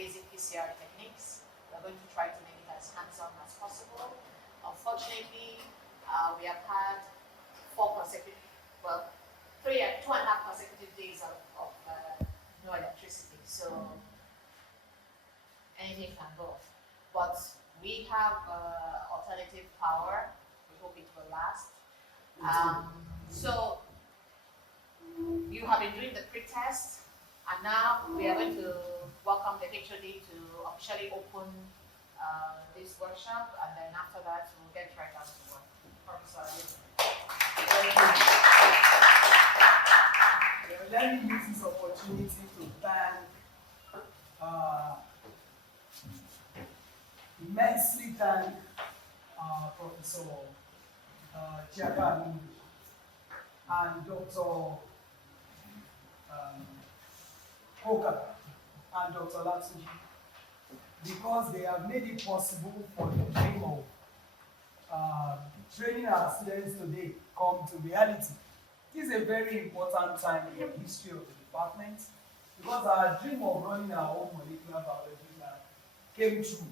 basic PCR techniques. We're going to try to make it as hands-on as possible. Unfortunately, we have had 2.5 consecutive days of no electricity. So anything can go. But we have alternative power. We hope it will last. So you have been doing the pre-test, and now we are going to welcome the HOD to officially open this workshop, and then after that we'll get right on to work. Professor, thank you. Let me use this opportunity to thank immensely thank Professor Chiaka and Dr. Koka and Dr. Latsuji, because they have made it possible for the dream of training our students today come to reality. This is a very important time in the history of the department, because our dream of running our own molecular biology lab came true.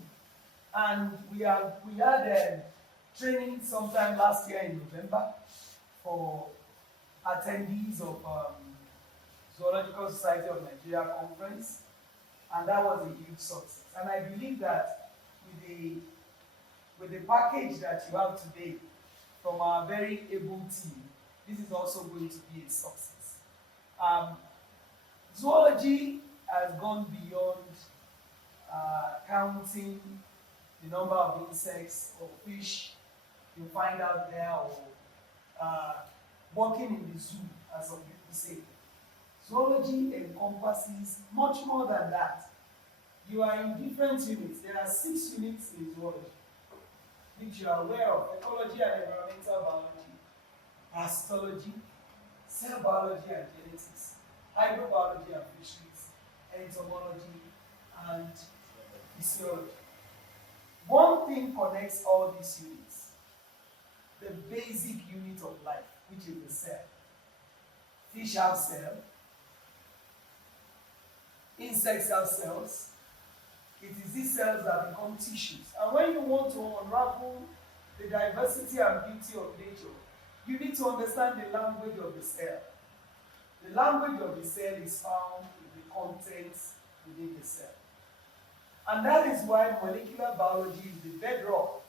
And we had training sometime last year in November for attendees of Zoological Society of Nigeria conference, and that was a huge success. And I believe that with the package that you have today from our very able team, this is also going to be a success. Zoology has gone beyond counting the number of insects or fish you find out there, or working in the zoo, as some people say. Zoology encompasses much more than that. You are in different units. There are 6 units in zoology, which you are aware of: ecology and environmental biology, histology, cell biology and genetics, hydrobiology and fisheries, entomology, and physiology. One thing connects all these units: the basic unit of life, which is the cell. Fish have cells, insects have cells. It is these cells that become tissues. And when you want to unravel the diversity and beauty of nature, you need to understand the language of the cell. The language of the cell is found in the contents within the cell. And that is why molecular biology is the bedrock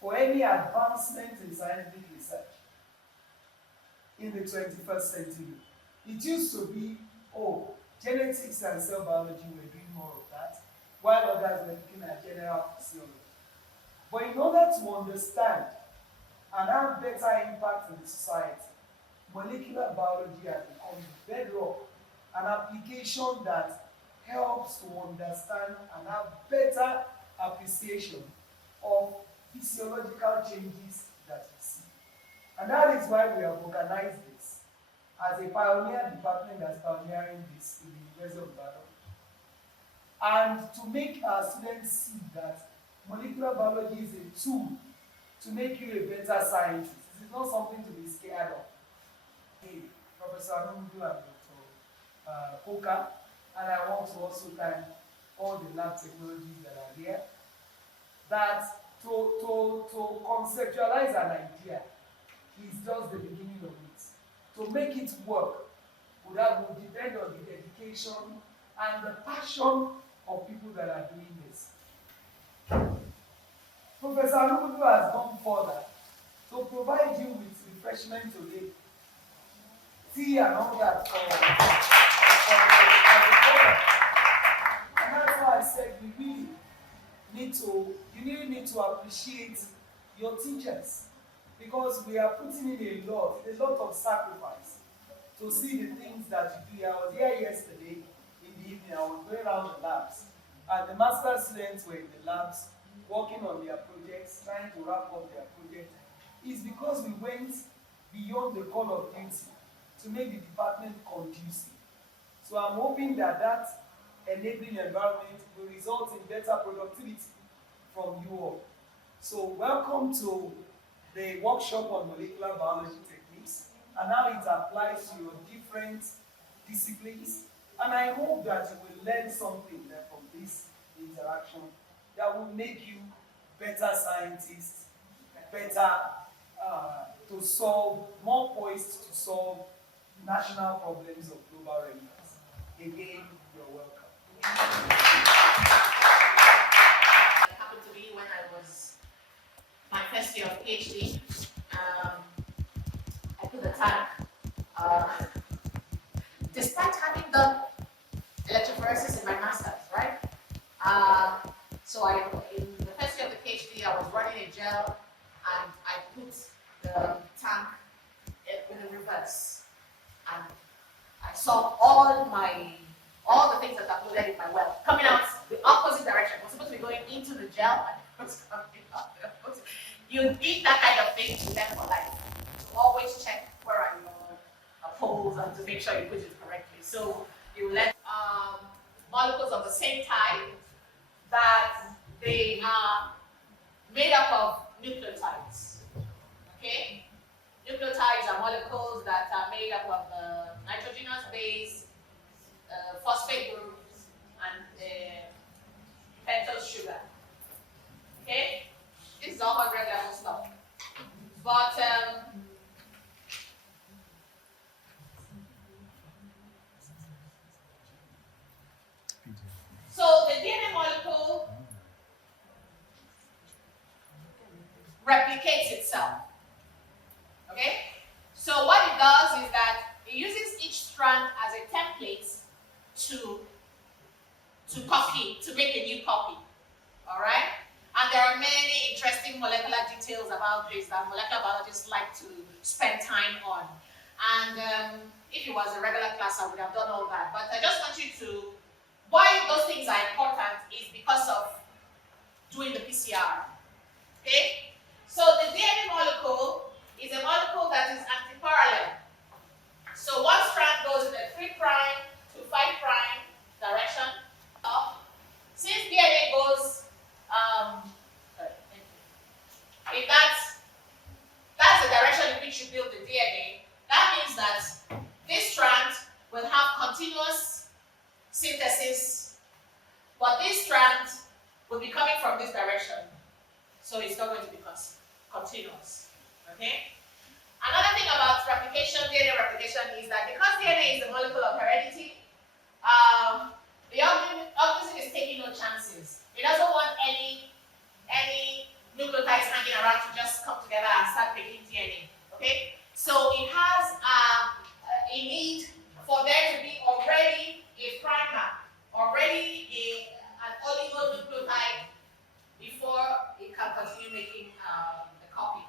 for any advancement in scientific research in the 21st century. It used to be, genetics and cell biology were doing more of that, while others were looking at general physiology. But in order to understand and have better impact in the society, molecular biology has become the bedrock, an application that helps to understand and have better appreciation of physiological changes that we see. And that is why we have organized this as a pioneer department that's pioneering this in the University of Ibadan. And to make our students see that molecular biology is a tool to make you a better scientist. This is not something to be scared of. Hey, Professor Anudu and Dr. Koka, and I want to also thank all the lab technologies that are here, that to conceptualize an idea is just the beginning of it. To make it work, that will depend on the dedication and the passion of people that are doing this. Professor Anudu has gone further to provide you with refreshment today, tea and all that for and that's why I said you really need to appreciate your teachers, because we are putting in a lot of sacrifice to see the things that you do. I was here yesterday in the evening. I was going around the labs, and the master students were in the labs working on their projects, trying to wrap up their project. It's because we went beyond the call of duty to make the department conducive. So I'm hoping that enabling environment will result in better productivity from you all. So welcome to the workshop on molecular biology techniques and how it applies to your different disciplines And I hope that you will learn something from this interaction that will make you better scientists, better to solve, more poised to solve national problems of global relevance. Again, you're welcome. It happened to me when I was my first year of PhD. I put the tank. Despite having done electrophoresis in my master's, right? So in the first year of the PhD, I was running a gel, and I put the tank with the reverse, and I saw all the things that I've loaded in my well coming out the opposite direction. It was supposed to be going into the gel, and it was coming out the opposite. You need that kind of thing to learn for life. To always check where are your poles and to make sure you put it correctly. So you learn molecules of the same type that they are made up of nucleotides. Okay? Nucleotides are molecules that are made up of the nitrogenous base, phosphate groups, and pentose sugar. Okay? This is all 100 level stuff. But so the DNA molecule replicates itself. Okay? So what it does is that it uses each strand as a template to copy, to make a new copy. Alright? And there are many interesting molecular details about this that molecular biologists like to spend time on. And if it was a regular class, I would have done all that. But I just want you to, why those things are important is because of doing the PCR. Okay? So the DNA molecule is a molecule that is antiparallel. So one strand goes in the 3' to 5' direction. Since DNA goes if that's the direction in which you build the DNA, that means that this strand will have continuous synthesis, but this strand will be coming from this direction, so it's not going to be continuous. Okay? Another thing about replication, DNA replication, is that because DNA is the molecule of heredity, the organism is taking no chances. It doesn't want any nucleotides hanging around to just come together and start making DNA. Okay? So it has a need for there to be already a primer, already an oligonucleotide before it can continue making the copy.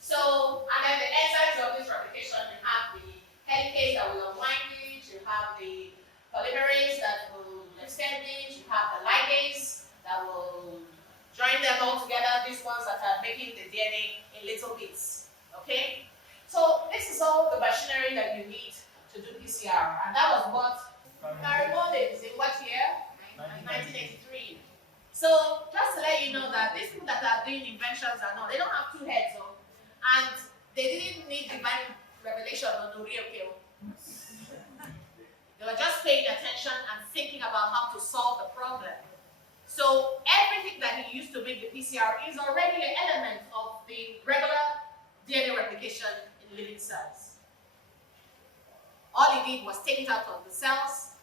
So, and then the enzymes of this replication, you have the helicase that will unwind it, you have the polymerase that will extend it, you have the ligase that will join them all together, these ones that are making the DNA in little bits. Okay? So this is all the machinery that you need to do PCR, and that was what is in what year? 1983. So just to let you know that these people that are doing inventions and all, they don't have two heads, and they didn't need divine revelation on the real kill. They were just paying attention and thinking about how to solve the problem. So everything that he used to make the PCR is already an element of the regular DNA replication in living cells. All he did was take it out of the cells,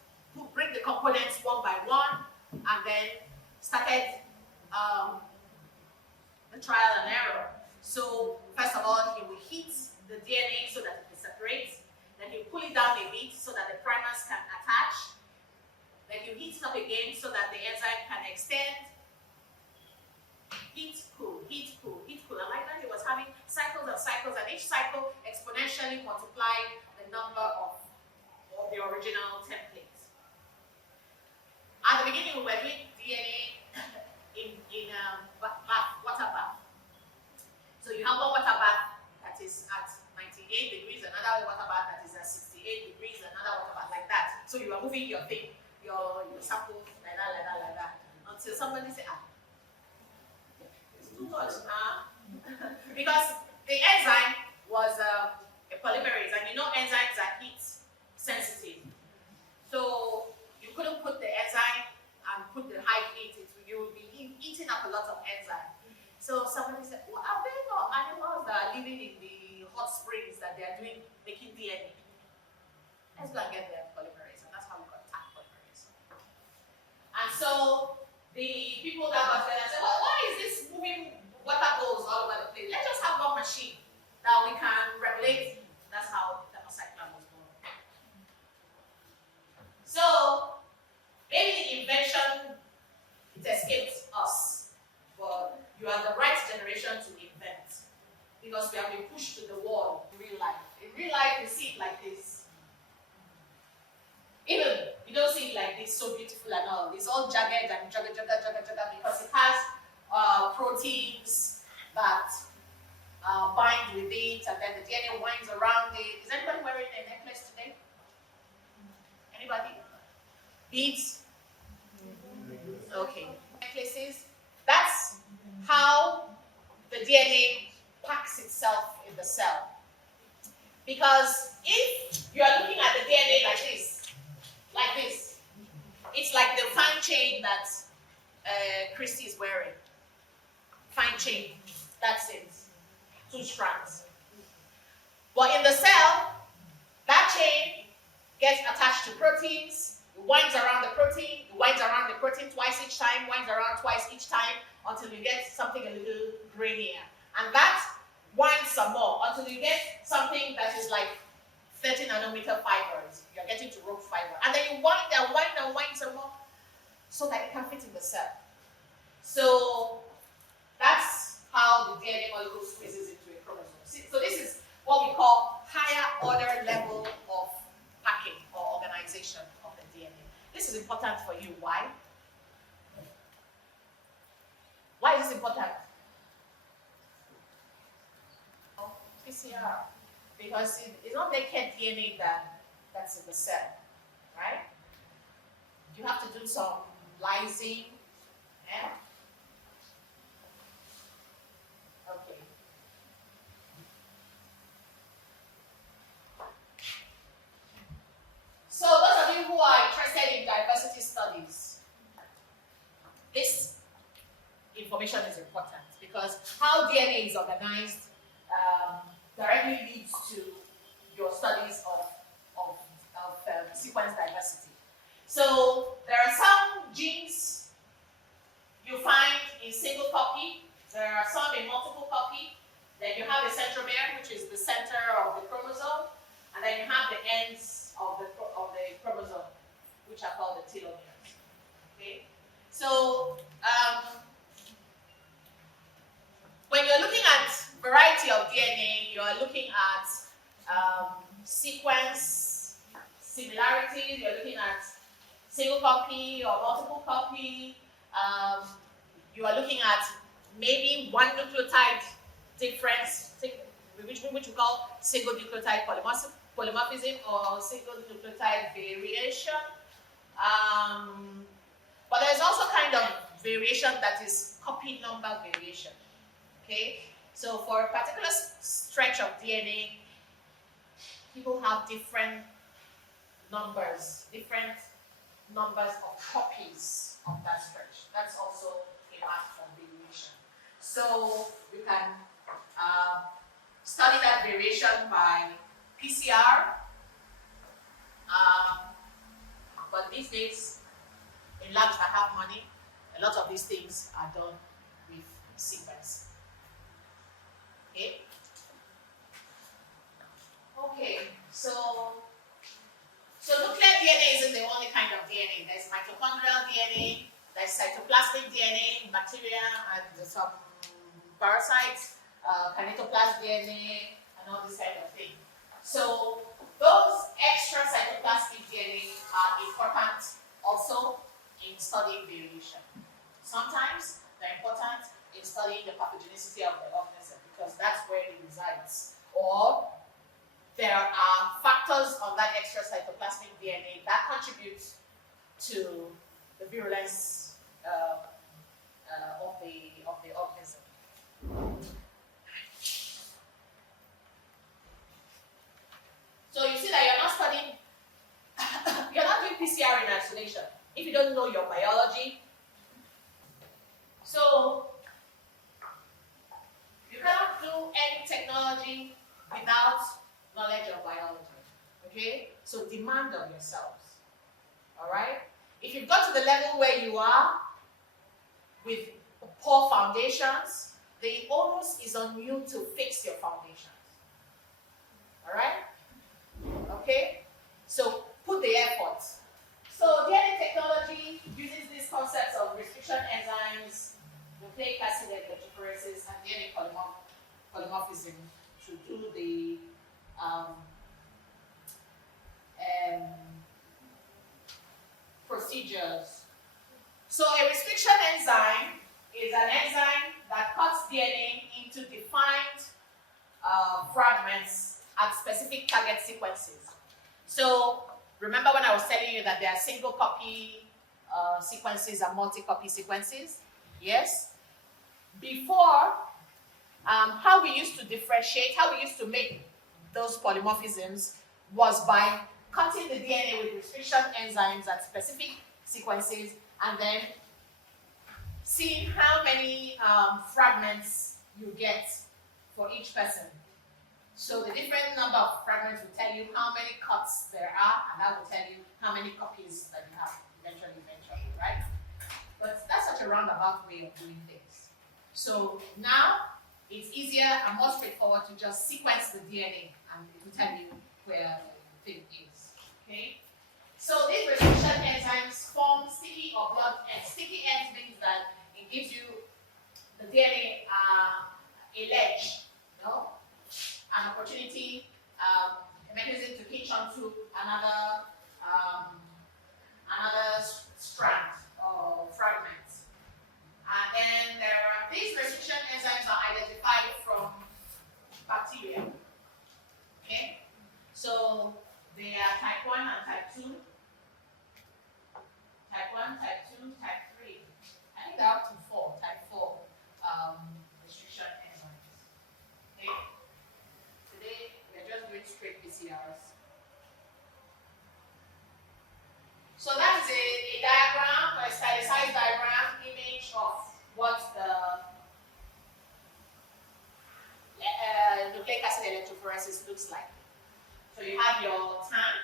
bring the components one by one, and then started the trial and error. So first of all, he will heat the DNA so that it can separate. Then you pull it down a bit so that the primers can attach. Then you heat it up again so that the enzyme can extend. Heat, cool, heat, cool, heat, cool. And like that, he was having cycles and cycles, and each cycle exponentially multiplied the number of the original template. At the beginning, we were doing DNA in water bath. So you have one water bath that is at 98 degrees, another water bath that is at 68 degrees, another water bath like that. So you are moving your thing, your sample like that, until somebody say, it's too much, because the enzyme was a polymerase, and you know enzymes are heat sensitive. springs that they are making DNA. Let's go and get the polymerase, and that's how we got Taq polymerase. And so the people that got there said, well, why is this moving water bowls all over the place? Let's just have one machine that we can regulate. That's how the thermocycline was born. So maybe the invention, it escaped us, but you are the right generation to invent, because we have been pushed to the wall in real life. In real life, we see it like this. Even you don't see it like this, so beautiful and all. It's all jagged and jagged because it has proteins that bind with it, and then the DNA winds around it. Is anybody wearing a necklace today? Anybody? Beads? Okay. Necklaces. That's how the DNA packs itself in the cell. Because if you are looking at the DNA like this, it's like the fine chain that Christy is wearing. Fine chain. That's it. 2 strands. But in the cell, that chain gets attached to proteins. It winds around the protein. It winds around the protein twice each time. Winds around twice each time until you get something a little grainier. And that winds some more until you get something that is like 30 nanometer fibers. You're getting to rope fiber. And then you wind and wind and wind some more so that it can fit in the cell. So that's how the DNA molecule squeezes into a chromosome. So this is what we call higher order level of packing or organization of the DNA. This is important for you. Why? Why is this important? PCR. Because it's not naked DNA that's in the cell, right? You have to do some lysing. Yeah? Okay. So those of you who are interested in diversity studies, this information is important because how DNA is organized directly leads to your studies of sequence diversity. So there are some genes you find in single copy. There are some in multiple copy. Then you have a centromere, which is the center of the chromosome, and then you have the ends of the chromosome, which are called the telomeres. Okay, so when you're looking at variety of DNA, you are looking at sequence similarities. You're looking at single copy or multiple copy. You are looking at maybe one nucleotide difference, which we call single nucleotide polymorphism or single nucleotide variation. But there's also kind of variation that is copy number variation. Okay, so for a particular stretch of DNA, people have different numbers of copies of that stretch. That's also a mark for variation. So we can study that variation by PCR. But these days, in labs that have money, a lot of these things are done with sequence. Okay, so nuclear DNA isn't the only kind of DNA. There's mitochondrial DNA, there's cytoplasmic DNA in bacteria and some parasites, kinetoplast DNA, and all this kind of thing. So those extra cytoplasmic DNA are important also in studying variation. Sometimes they're important in studying the pathogenicity of the organism because that's where it resides. Or there are factors on that extra cytoplasmic DNA that contribute to the virulence of the organism. So you see that you're not studying, you're not doing PCR in isolation if you don't know your biology. So you cannot do any technology without knowledge of biology. Okay? So demand of yourselves. Alright? If you've got to the level where you are with poor foundations, the onus is on you to fix your foundations. Alright? Okay? So put the effort. So DNA technology uses these concepts of restriction enzymes, nucleic acid electrophoresis, and DNA polymorphism to do the procedures. So a restriction enzyme is an enzyme that cuts DNA into defined fragments at specific target sequences. So remember when I was telling you that there are single copy sequences and multi-copy sequences? Yes? Before, how we used to differentiate, how we used to make those polymorphisms was by cutting the DNA with restriction enzymes at specific sequences and then seeing how many fragments you get for each person. So the different number of fragments will tell you how many cuts there are, and that will tell you how many copies that you have eventually, right? But that's such a roundabout way of doing things. So now it's easier and more straightforward to just sequence the DNA and it will tell you where the thing is. Okay? So these restriction enzymes form sticky or blood ends. Sticky ends means that it gives you the DNA a ledge, an opportunity, a mechanism to hitch onto another strand or fragment. And then these restriction enzymes are identified from bacteria. Okay? So they are type 1 and type 2. Type 1, type 2, type 3. I think they're up to 4, type 4 restriction enzymes. Okay? Today, we're just doing straight PCRs. So that is a diagram, a stylized diagram, image of what the nucleic acid electrophoresis looks like. So you have your tank,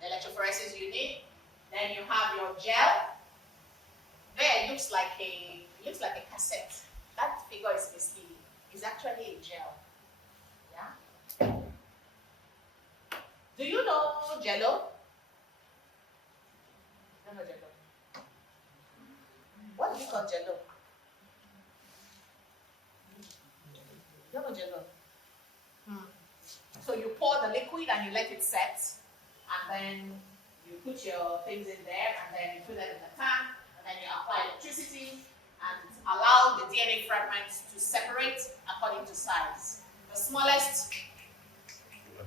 the electrophoresis unit, then you have your gel. There it looks like a cassette. That figure is misleading. It's actually a gel. Yeah. Do you know Jello? I don't know Jello. What do you call Jello? You don't know Jello? So you pour the liquid and you let it set, and then you put your things in there, and then you put them in the tank, and then you apply electricity and allow the DNA fragments to separate according to size. The smallest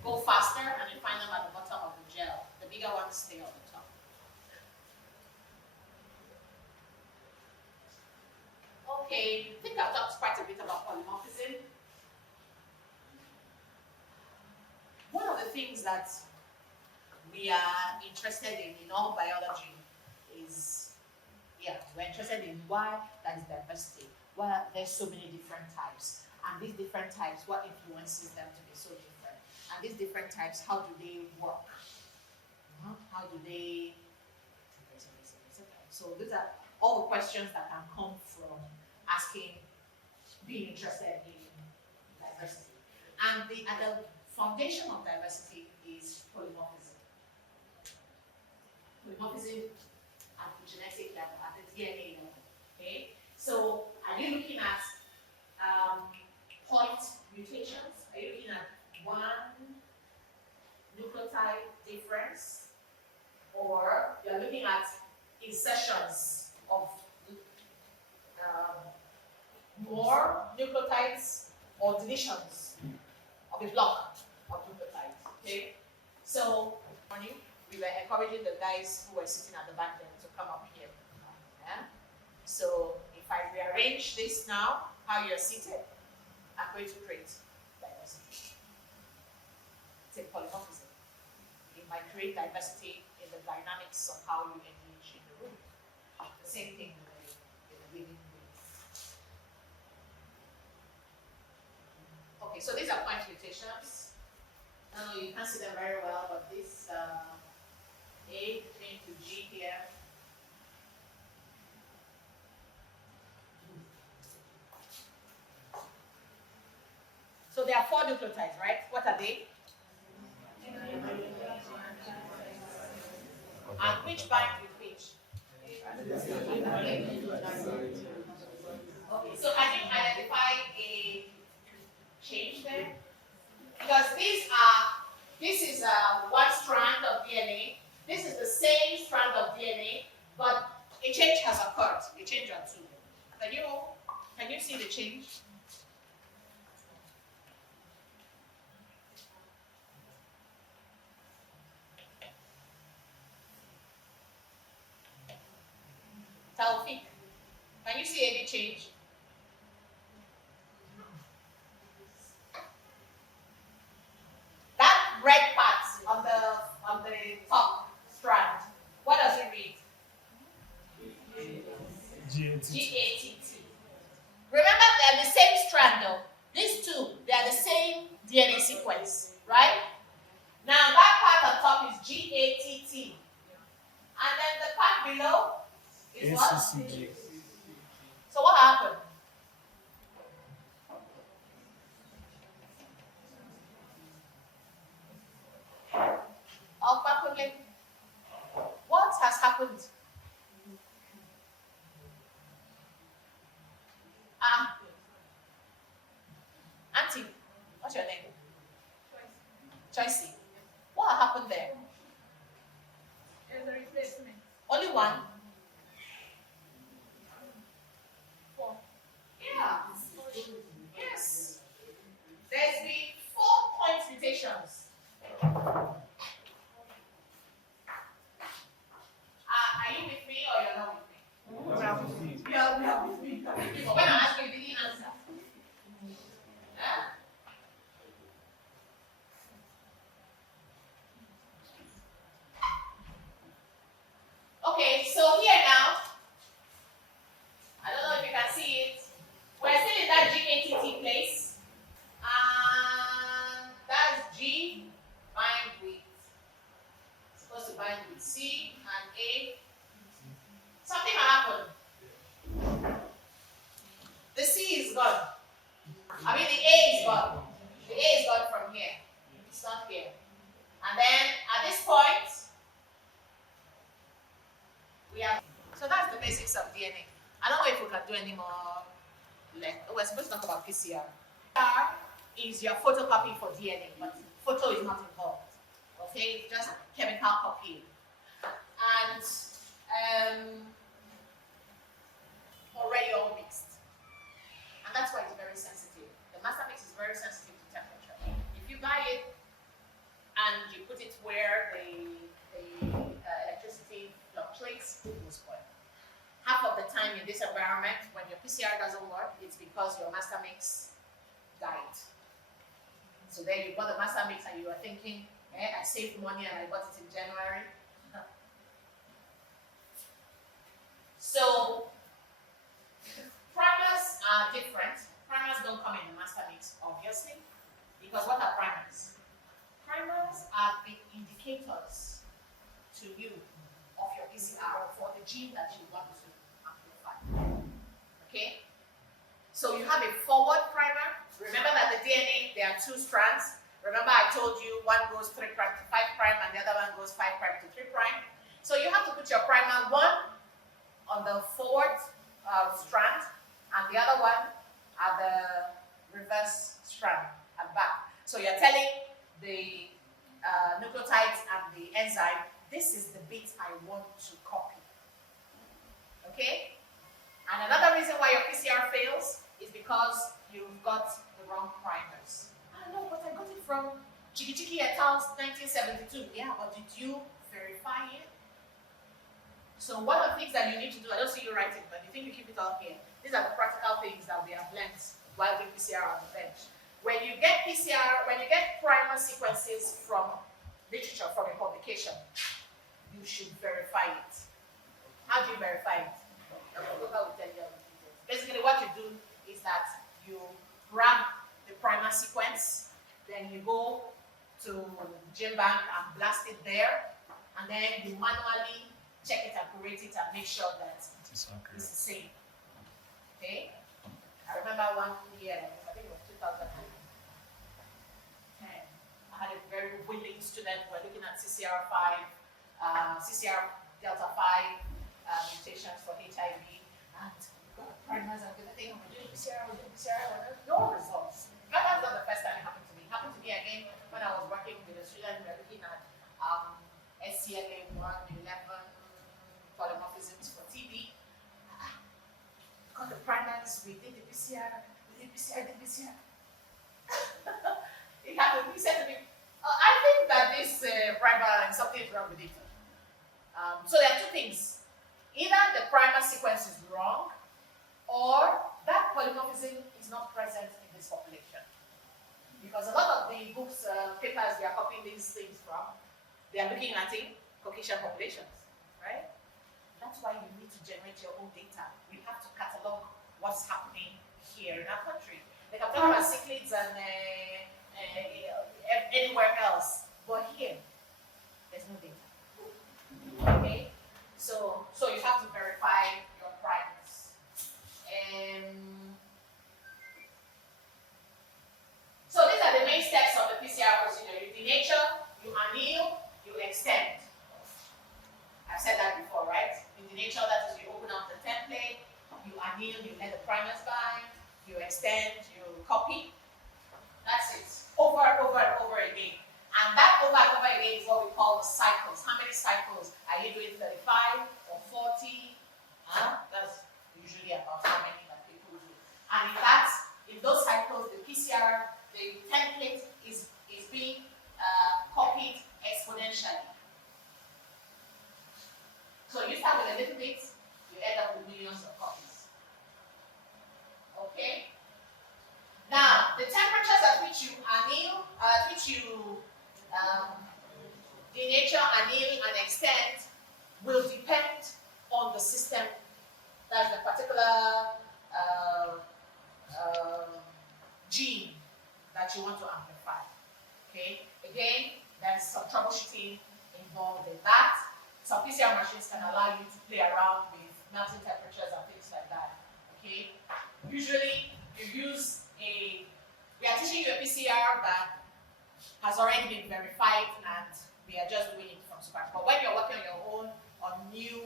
go faster, and you find them at the bottom of the gel. The bigger ones stay on the top. Okay, I think I've talked quite a bit about polymorphism. One of the things that we are interested in all biology is, we're interested in why there is diversity, why there's so many different types, and these different types, what influences them to be so different, and these different types, how do they work, how do they, so these are all the questions that can come from asking, being interested in diversity, and at the foundation of diversity is polymorphism. Polymorphism at the genetic level, at the DNA level. Okay? So, are you looking at point mutations? Are you looking at one nucleotide difference? Or you're looking at insertions of more nucleotides or deletions of a block of nucleotides? Okay? So, we were encouraging the guys who were sitting at the back then to come up here. Yeah? So if I rearrange this now, how you're seated, I'm going to create diversity. It's a polymorphism. It might create diversity in the dynamics of how you engage in the room. The same thing with the living beings. Okay, so these are quantifications. I know you can't see them very well, but this A change to G here. So there are 4 nucleotides, right? What are they? And which bind with which? Okay, so can you identify a change there? Because this is one strand of DNA. This is the same strand of DNA, but a change has occurred. A change or two. Can you see the change? Taufik, can you see any change? That red part on the top strand, what does it read? GATT. Remember, they are the same strand though. These two, they are the same DNA sequence, right? Now that part on top is GATT. And then the part below is what? ACCG. So what happened? What has happened? Auntie, what's your name? Choicey. What happened there? There's a replacement. Only one? 4. Yeah. Yes. There's been 4 point mutations. Are you with me or you're not with me? You're with me. But when I ask you, you didn't answer. Huh? Okay, so here now, I don't know if you can see it. We're still in that GATT place. And that's G bind with, supposed to bind with C and A. Something happened. The C is gone. I mean, the A is gone. The A is gone from here. It's not here. And then at this point, we have. So that's the basics of DNA. I don't know if we can do any more. We're supposed to talk about PCR. PCR is your photocopy for DNA, but photo is not involved. Okay, just chemical copy. And already all mixed. And that's why it's very sensitive. The master mix is very sensitive to temperature. If you buy it and you put it where the electricity fluctuates, it will spoil. Half of the time in this environment, when your PCR doesn't work, it's because your master mix died. So then you bought the master mix and you were thinking, I saved money and I bought it in January. So primers are different. Primers don't come in the master mix, obviously, because what are primers? Primers are the indicators to you of your PCR for the gene that you want to amplify. Okay? So you have a forward primer. Remember that the DNA, there are 2 strands. Remember I told you one goes 3' to 5' and the other one goes 5' to 3'. So you have to put your primer one on the forward strand and the other one at the reverse strand at back. So you're telling the nucleotides and the enzyme, this is the bit I want to copy. Okay? And another reason why your PCR fails is because you've got the wrong primers. I know, but I got it from Chiki et al. 1972. Yeah, but did you verify it? So one of the things that you need to do, I don't see you writing, but you think you keep it all here. These are the practical things that we have learned while doing PCR on the bench. When you get PCR, when you get primer sequences from literature, from a publication, you should verify it. How do you verify it? Basically what you do is that you grab the primer sequence. Then you go to gene bank and blast it there, and then you manually check it and curate it and make sure that it's the same. Okay? I remember one year, I think it was 2010. I had a very willing student. We're looking at CCR5, CCR Delta 5 mutations for HIV, and we got primers and everything. We're doing PCR, no results. That was not the first time it happened to me. It happened to me again when I was working with a student. We were looking at SCLA 111 polymorphisms for TB. Got the primers, we did the PCR, did PCR. It happened. He said to me, I think that this primer, something is wrong with it. So there are two things. Either the primer sequence is wrong, or that polymorphism is not present in this population. Because a lot of the books, papers they are copying these things from, they are looking at in Caucasian populations, right? That's why you need to generate your own data. You have to catalog what's happening here in our country. They can talk about cichlids and anywhere else, but here, there's no data. Okay? So you have to verify your primers. So these are the main steps of the PCR procedure. You denature, you anneal, you extend. I've said that before, right? You denature, that is, you open up the template, you anneal, you let the primers bind, you extend, you copy. That's it. Over and over and over again. And that over and over again is what we call the cycles. How many cycles? Are you doing 35 or 40? That's usually about how many that people do. And in those cycles, the PCR, the template is being copied exponentially. So you start with a little bit, you end up with millions of copies. Okay? Now, the temperatures at which you anneal, denature, anneal, and extend will depend on the system, that's the particular gene that you want to amplify. Okay? Again, there's some troubleshooting involved in that. Some PCR machines can allow you to play around with melting temperatures and things like that. Okay? Usually, we are teaching you a PCR that has already been verified and we are just doing it from scratch. But when you're working on your own, on new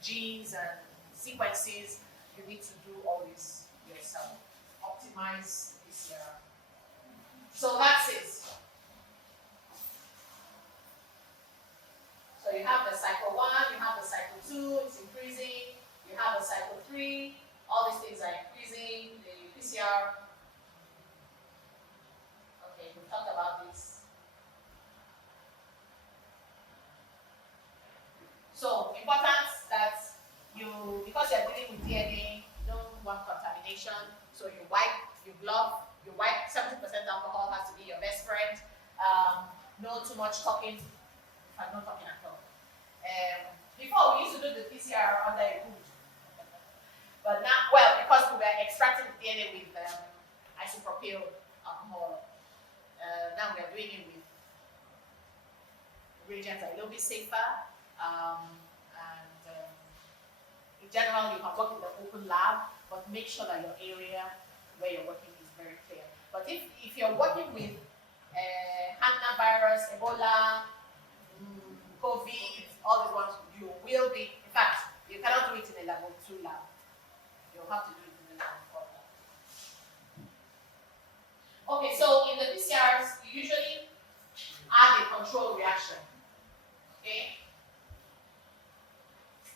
genes and sequences, you need to do all this yourself. Optimize PCR. So that's it. So you have the cycle 1, you have the cycle 2, it's increasing, you have the cycle 3, all these things are increasing, the PCR. Okay, we've talked about this. So important that because you're dealing with DNA, you don't want contamination, so you wipe, you glove, you wipe, 70% alcohol has to be your best friend. No too much talking, no talking at all. Before we used to do the PCR under a hood. But now, well, because we were extracting the DNA with isopropyl alcohol, now we are doing it with reagents that are a little bit safer. In general, you can work in the open lab, but make sure that your area where you're working is very clear. But if you're working with hantavirus, Ebola, COVID, all these ones, you will be, in fact, you cannot do it in a level 2 lab. You'll have to do it in a level 4 lab. Okay, so in the PCRs, you usually add a control reaction. Okay?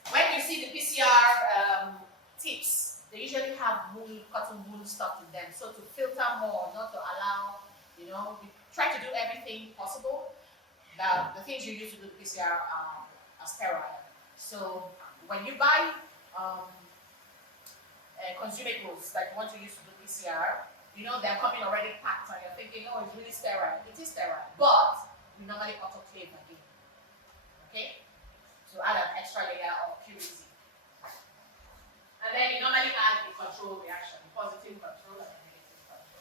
When you see the PCR tips, they usually have wool, cotton wool stuff in them. So to filter more, not to allow, we try to do everything possible. The things you use to do the PCR are sterile. So when you buy consumables that you want to use to do PCR, they're coming already packed and you're thinking, oh, it's really sterile. It is sterile, but we normally autoclave again. Okay? To add an extra layer of purity. And then you normally add a control reaction, positive control and a negative control.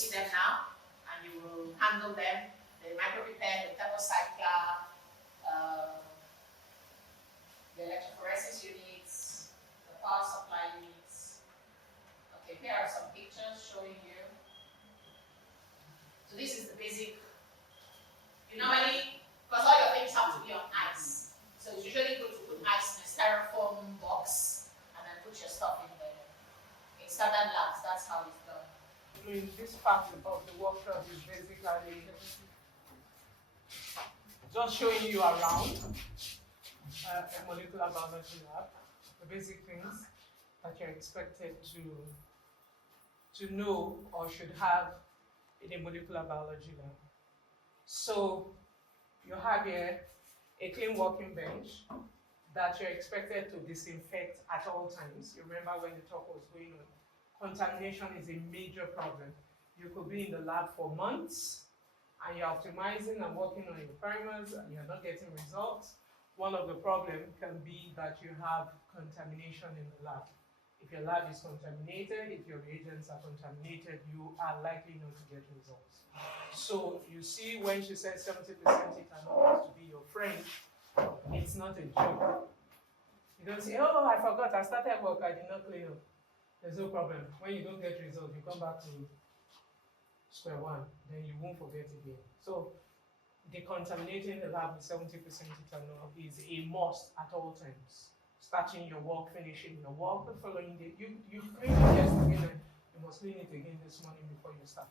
see them now, and you will handle them. The micropipette, the thermocycler, the electrophoresis units, the power supply units. Okay, here are some pictures showing you. So this is the basic. You normally, because all your things have to be on ice. So it's usually good to put ice in a styrofoam box and then put your stuff in there. In standard labs, that's how it's done. Doing this part of the workshop is basically just showing you around a molecular biology lab, the basic things that you're expected to know or should have in a molecular biology lab. So you have here a clean working bench that you're expected to disinfect at all times. You remember when the talk was going on. Contamination is a major problem. You could be in the lab for months and you're optimizing and working on your primers and you're not getting results. One of the problems can be that you have contamination in the lab. If your lab is contaminated, if your reagents are contaminated, you are likely not to get results. So you see when she says 70% ethanol has to be your friend, it's not a joke. You don't say, oh, I forgot, I started work, I did not clean up. There's no problem. When you don't get results, you come back to square one, then you won't forget again. So decontaminating the lab with 70% ethanol is a must at all times. Starting your work, finishing your work, the following day. You clean it yesterday, and you must clean it again this morning before you start.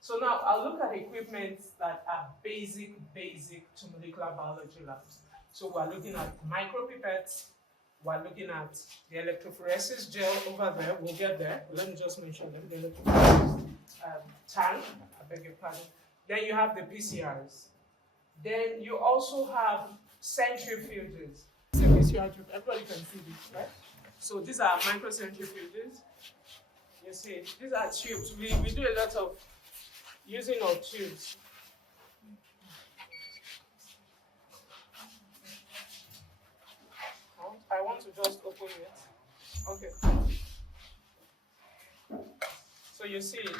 So now I'll look at equipment that are basic to molecular biology labs. So we're looking at micropipettes, we're looking at the electrophoresis gel over there. We'll get there. Let me just mention them. The electrophoresis tank, I beg your pardon. Then you have the PCRs. Then you also have centrifuges. The PCR tube, everybody can see this, right? So these are microcentrifuges. You see, these are tubes. We do a lot of using of tubes. I want to just open it. Okay. So you see it.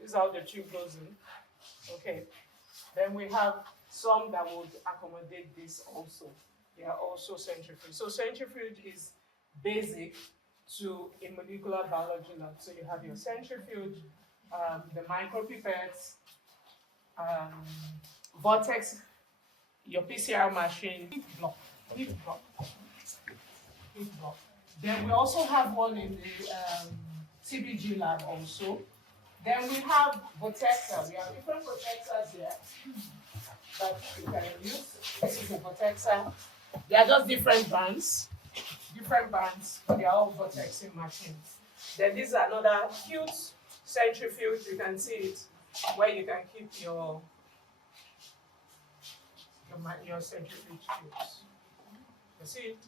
This is how the tube goes in. Okay. Then we have some that would accommodate this also. They are also centrifuge. So centrifuge is basic to a molecular biology lab. So you have your centrifuge, the micropipettes, vortex, your PCR machine, heat block. Then we also have one in the CBG lab also. Then we have vortexer. We have different vortexers here that you can use. This is a vortexer. They are just different bands, but they are all vortexing machines. Then this is another cute centrifuge. You can see it where you can keep your centrifuge tubes. You see it?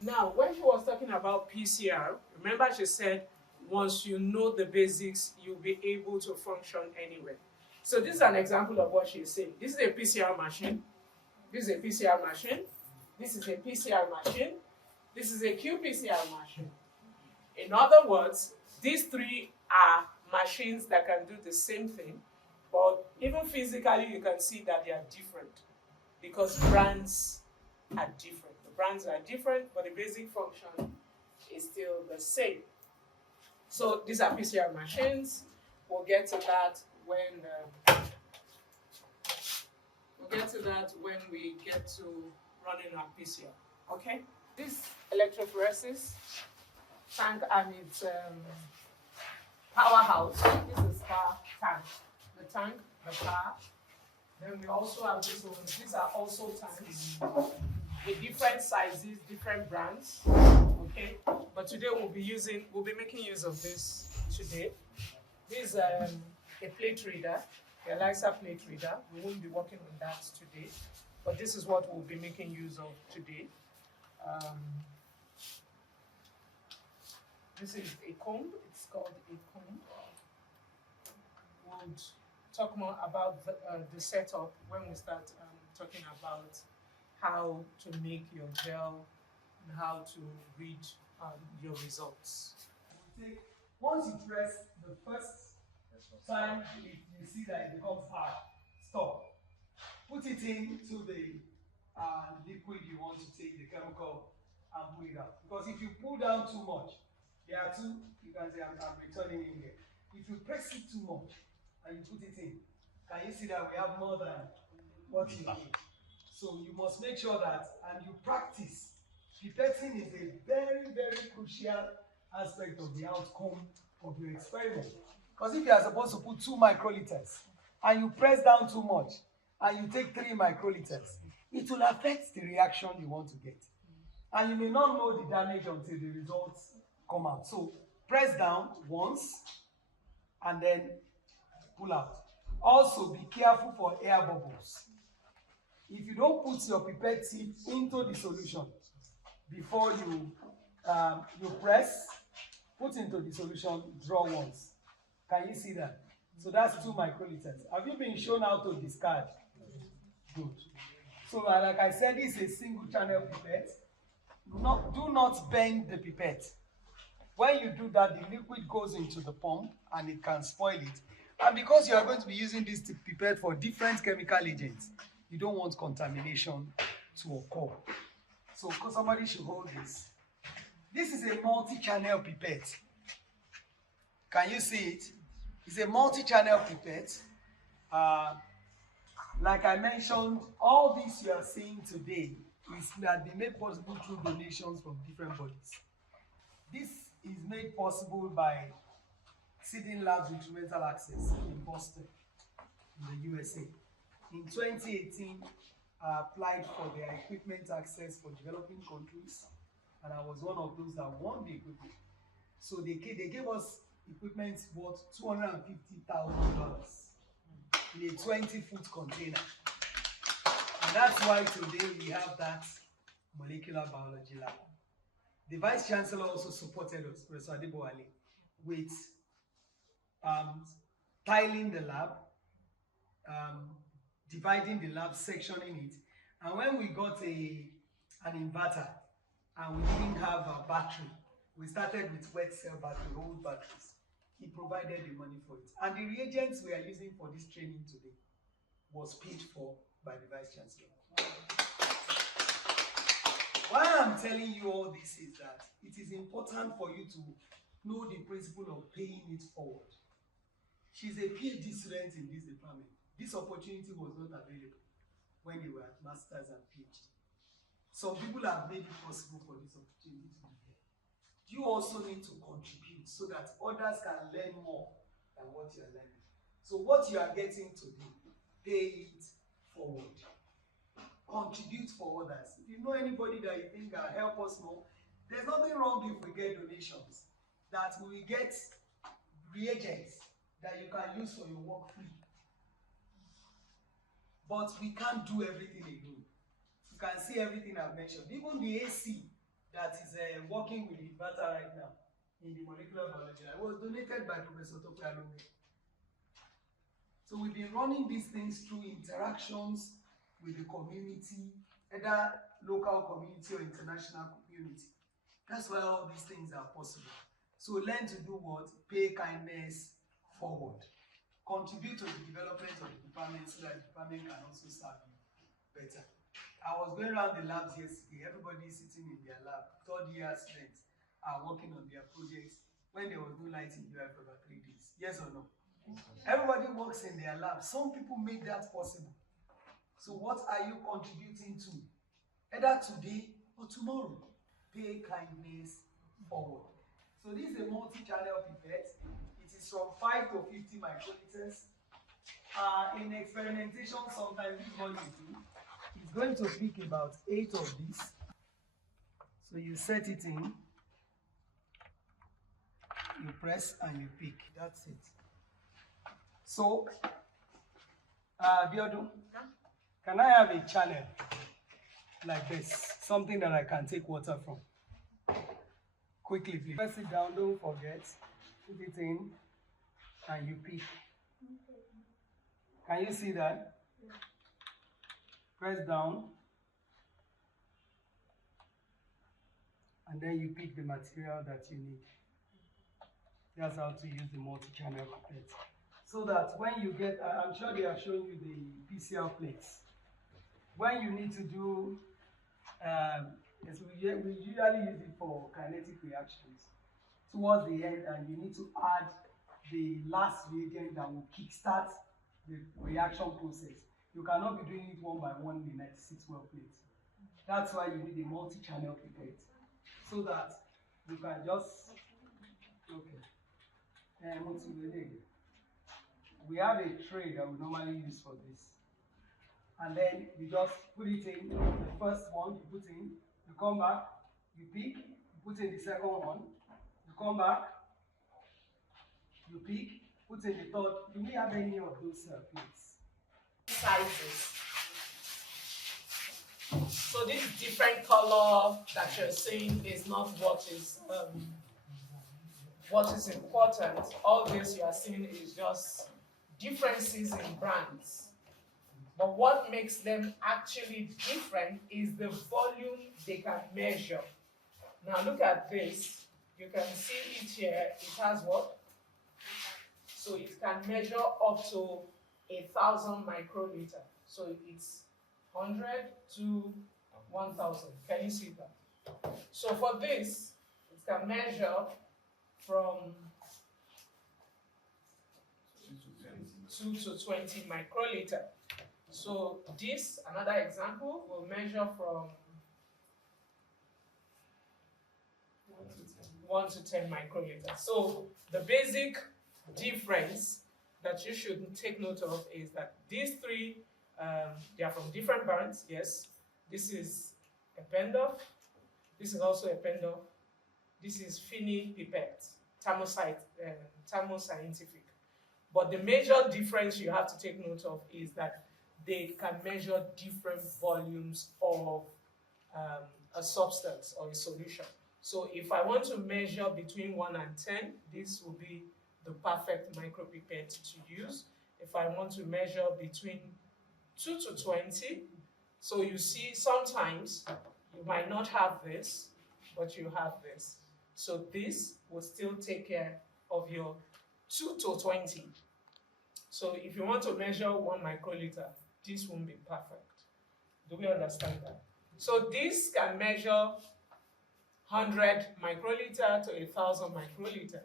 Now, when she was talking about PCR, remember she said once you know the basics, you'll be able to function anywhere. So this is an example of what she's saying. This is a PCR machine. This is a PCR machine. This is a PCR machine. This is a qPCR machine. In other words, these three are machines that can do the same thing, but even physically you can see that they are different because brands are different. The brands are different, but the basic function is still the same. So these are PCR machines. We'll get to that when we get to running our PCR. Okay. This electrophoresis tank and its powerhouse. This is power tank. The tank, the power. Then we also have this one. These are also tanks with different sizes, different brands. Okay. But today we'll be making use of this today. This is a plate reader, a lysis plate reader. We won't be working on that today, but this is what we'll be making use of today. This is a comb. It's called a comb. We'll talk more about the setup when we start talking about how to make your gel and how to read your results. Take Once you press the first time, if you see that it becomes hard, stop. Put it into the liquid you want to take, the chemical, and pull it out. Because if you pull down too much, there are two, you can say, I'm returning in here. If you press it too much and you put it in, can you see that we have more than what you need? So you must make sure that, and you practice. Pipetting is a very, very crucial aspect of the outcome of your experiment. Because if you are supposed to put 2 microliters and you press down too much and you take 3 microliters, it will affect the reaction you want to get. And you may not know the damage until the results come out. So press down once and then pull out. Also be careful for air bubbles. If you don't put your pipette tip into the solution before you press, put into the solution, draw once. Can you see that? So that's 2 microliters. Have you been shown how to discard? Good. So like I said, this is a single channel pipette. Do not bend the pipette. When you do that, the liquid goes into the pump and it can spoil it. And because you are going to be using this pipette for different chemical agents, you don't want contamination to occur. So somebody should hold this. This is a multi-channel pipette. Can you see it? It's a multi-channel pipette. Like I mentioned, all this you are seeing today has been made possible through donations from different bodies. This is made possible by Seeding Labs Instrumental Access in Boston, in the USA. In 2018, I applied for their equipment access for developing countries, and I was one of those that won the equipment. So they gave us equipment worth $250,000 in a 20-foot container. And that's why today we have that molecular biology lab. The Vice Chancellor also supported us, Professor Adebowale, with tiling the lab, dividing the lab, sectioning it. And when we got an inverter and we didn't have a battery, we started with wet cell battery, old batteries. He provided the money for it. And the reagents we are using for this training today was paid for by the Vice Chancellor. Why I'm telling you all this is that it is important for you to know the principle of paying it forward. She's a PhD student in this department. This opportunity was not available when they were at Masters and PhD. Some people have made it possible for this opportunity to be here. You also need to contribute so that others can learn more than what you are learning. So what you are getting today, pay it forward. Contribute for others. If you know anybody that you think can help us more, there's nothing wrong if we get donations, that we will get reagents that you can use for your work free. But we can't do everything alone. You can see everything I've mentioned. Even the AC that is working with the inverter right now in the molecular biology was donated by Professor Tope Alonge. So we've been running these things through interactions with the community, either local community or international community. That's why all these things are possible. So learn to do what? Pay kindness forward. Contribute to the development of the department so that the department can also serve you better. I was going around the labs yesterday. Everybody is sitting in their lab. 3rd-year students are working on their projects when there was no light in UF for about 3 days. Yes or no? Everybody works in their lab. Some people make that possible. So what are you contributing to? Either today or tomorrow. Pay kindness forward. So this is a multi-channel pipette. It is from 5 to 50 microliters. In experimentation, sometimes this is what you do. It's going to pick about 8 of these. So you set it in, you press and you pick. That's it. So, Biodu, can I have a channel like this? Something that I can take water from. Quickly, please. Press it down, don't forget. Put it in and you pick. Can you see that? Press down and then you pick the material that you need. That's how to use the multi-channel pipette. So that when you get, I'm sure they are showing you the PCR plates. When you need to do, yes, we usually use it for kinetic reactions towards the end, and you need to add the last reagent that will kickstart the reaction process. You cannot be doing it one by one in the 96 well plates. That's why you need a multi-channel pipette, so that you can just, okay. We have a tray that we normally use for this. And then you just put it in, the first one you put in, you come back, you pick, you put in the second one, you come back, you pick, put in the third. Do we have any of those plates? Sizes. So this different color that you're seeing is not what is important. All this you are seeing is just differences in brands. But what makes them actually different is the volume they can measure. Now look at this. You can see it here. It has what? So it can measure up to 1,000 microliter. So it's 100 to 1,000. Can you see that? So for this, it can measure from 2 to 20 microliter. So this, another example, will measure from 1 to 10 microliter. So the basic difference that you should take note of is that these three, they are from different brands, yes. This is a Pendorf, this is also a Pendorf, this is Finney Pipette, thermoscientific. But the major difference you have to take note of is that they can measure different volumes of a substance or a solution. So if I want to measure between 1 and 10, this will be the perfect micropipette to use. If I want to measure between 2 to 20, so you see sometimes you might not have this, but you have this. So this will still take care of your 2 to 20. So if you want to measure 1 microliter, this won't be perfect. Do we understand that? So this can measure 100 microliter to 1,000 microliter.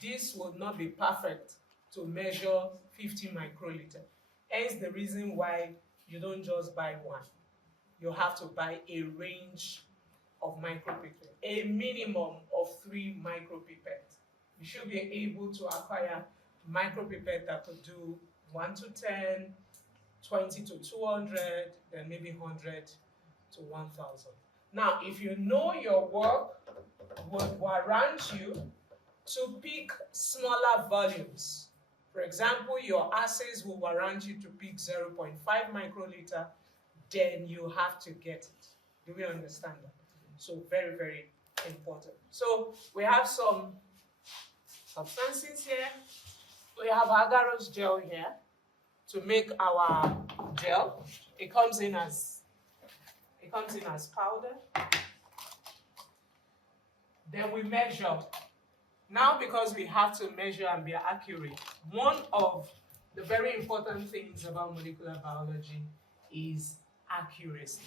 This will not be perfect to measure 50 microliter. Hence the reason why you don't just buy one. You have to buy a range of micropipette, a minimum of 3 micropipettes. You should be able to acquire micropipette that could do 1 to 10, 20 to 200, then maybe 100 to 1,000. Now, if you know your work would warrant you to pick smaller volumes, for example, your assays will warrant you to pick 0.5 microliter, then you have to get it. Do we understand that? So very, very important. So we have some substances here. We have agarose gel here to make our gel. It comes in as powder. Then we measure. Now, because we have to measure and be accurate, one of the very important things about molecular biology is accuracy.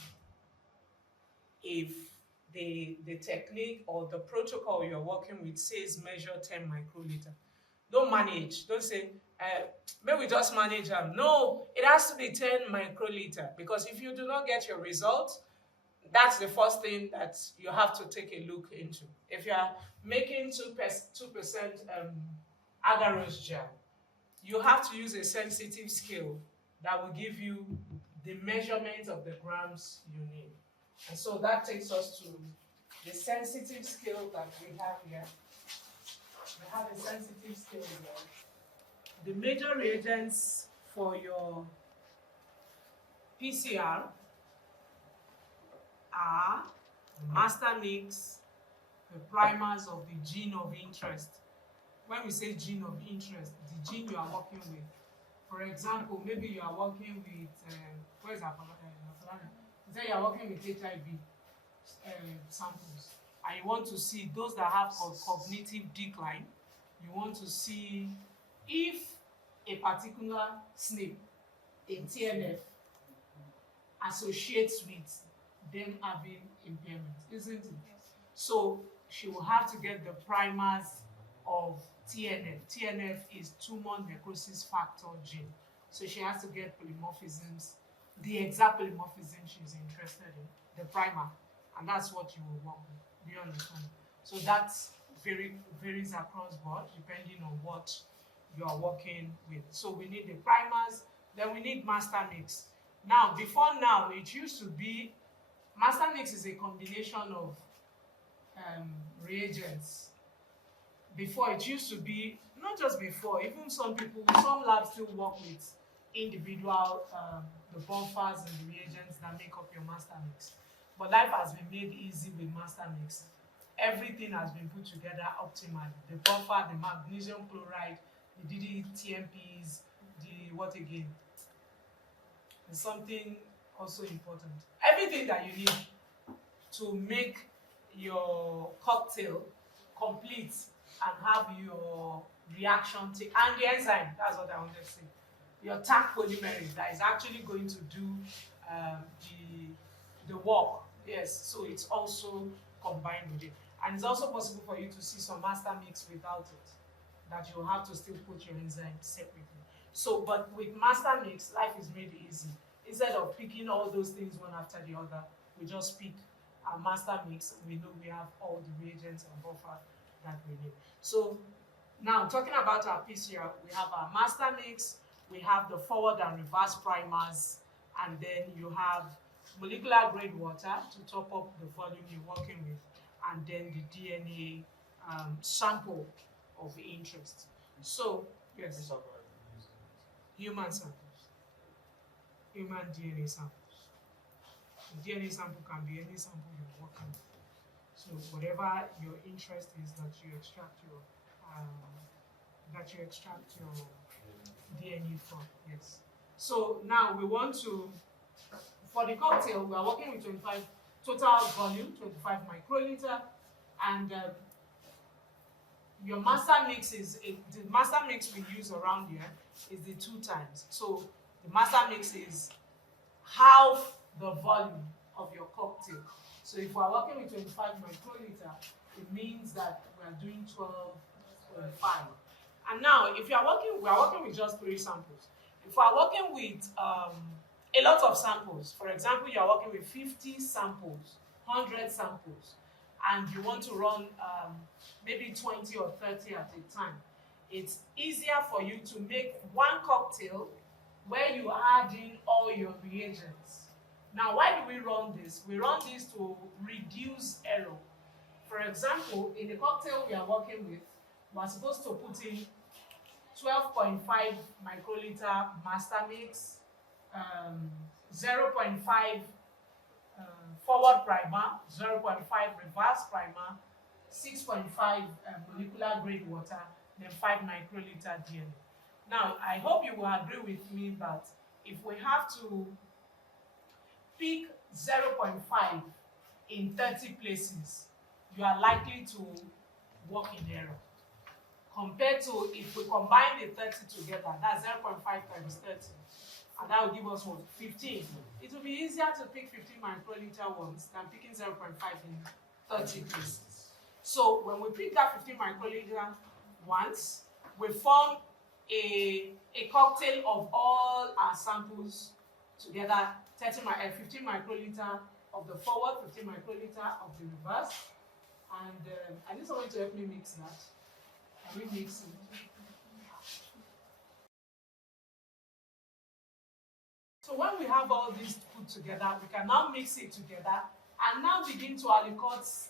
If the technique or the protocol you're working with says measure 10 microliter, don't manage. Don't say, may we just manage them. No, it has to be 10 microliter, because if you do not get your result, that's the first thing that you have to take a look into. If you are making 2% agarose gel, you have to use a sensitive scale that will give you the measurement of the grams you need. And so that takes us to the sensitive scale that we have here. We have a sensitive scale here. The major reagents for your PCR are the master mix, the primers of the gene of interest. When we say gene of interest, the gene you are working with. For example, maybe you are working with, where is that? Say you are working with HIV samples, and you want to see those that have cognitive decline. you want to see if a particular SNP in TNF associates with them having impairment, isn't it? Yes. So she will have to get the primers of TNF. TNF is tumor necrosis factor gene. So she has to get polymorphisms, the exact polymorphism she's interested in, the primer, and that's what you will work with. Do you understand? So that varies across board depending on what you are working with. So we need the primers, then we need master mix. Now, before now, it used to be master mix is a combination of reagents. Before, it used to be, not just before, even some labs still work with individual, the buffers and the reagents that make up your master mix. But life has been made easy with master mix. Everything has been put together optimally. The buffer, the magnesium chloride, the DDTMPs, the what again? There's something also important. Everything that you need to make your cocktail complete and have your reaction and the enzyme, that's what I wanted to say. Your Taq polymerase that is actually going to do the work. Yes, so it's also combined with it. And it's also possible for you to see some master mix without it, that you'll have to still put your enzyme separately. So, but with master mix, life is made easy. Instead of picking all those things one after the other, we just pick our master mix. We know we have all the reagents and buffer that we need. So now talking about our PCR, we have our master mix, we have the forward and reverse primers, and then you have molecular grade water to top up the volume you're working with, and then the DNA sample of interest. So yes, human samples, human DNA samples. The DNA sample can be any sample you're working with. So whatever your interest is, that you extract your DNA from. Yes. So now we want to, for the cocktail, we are working with 25 total volume, 25 microliter, and your master mix is the master mix we use around here is the 2 times. So the master mix is half the volume of your cocktail. So if we are working with 25 microliter, it means that we are doing 12.5. And now, if we are working with just 3 samples. If we are working with a lot of samples, for example, you are working with 50 samples, 100 samples, and you want to run maybe 20 or 30 at a time, it's easier for you to make one cocktail where you add in all your reagents. Now, why do we run this? We run this to reduce error. For example, in the cocktail we are working with, we are supposed to put in 12.5 microliter master mix, 0.5 forward primer, 0.5 reverse primer, 6.5 molecular grade water, then 5 microliter DNA. Now, I hope you will agree with me that if we have to pick 0.5 in 30 places, you are likely to work in error. Compared to if we combine the 30 together, that's 0.5 times 30, and that will give us what? 15. It will be easier to pick 15 microliter ones than picking 0.5 in 30 places. So when we pick that 15 microliter once, we form a cocktail of all our samples together, 15 microliter of the forward, 15 microliter of the reverse, and I need someone to help me mix that. Can we mix it? So when we have all these put together, we can now mix it together and now begin to aliquot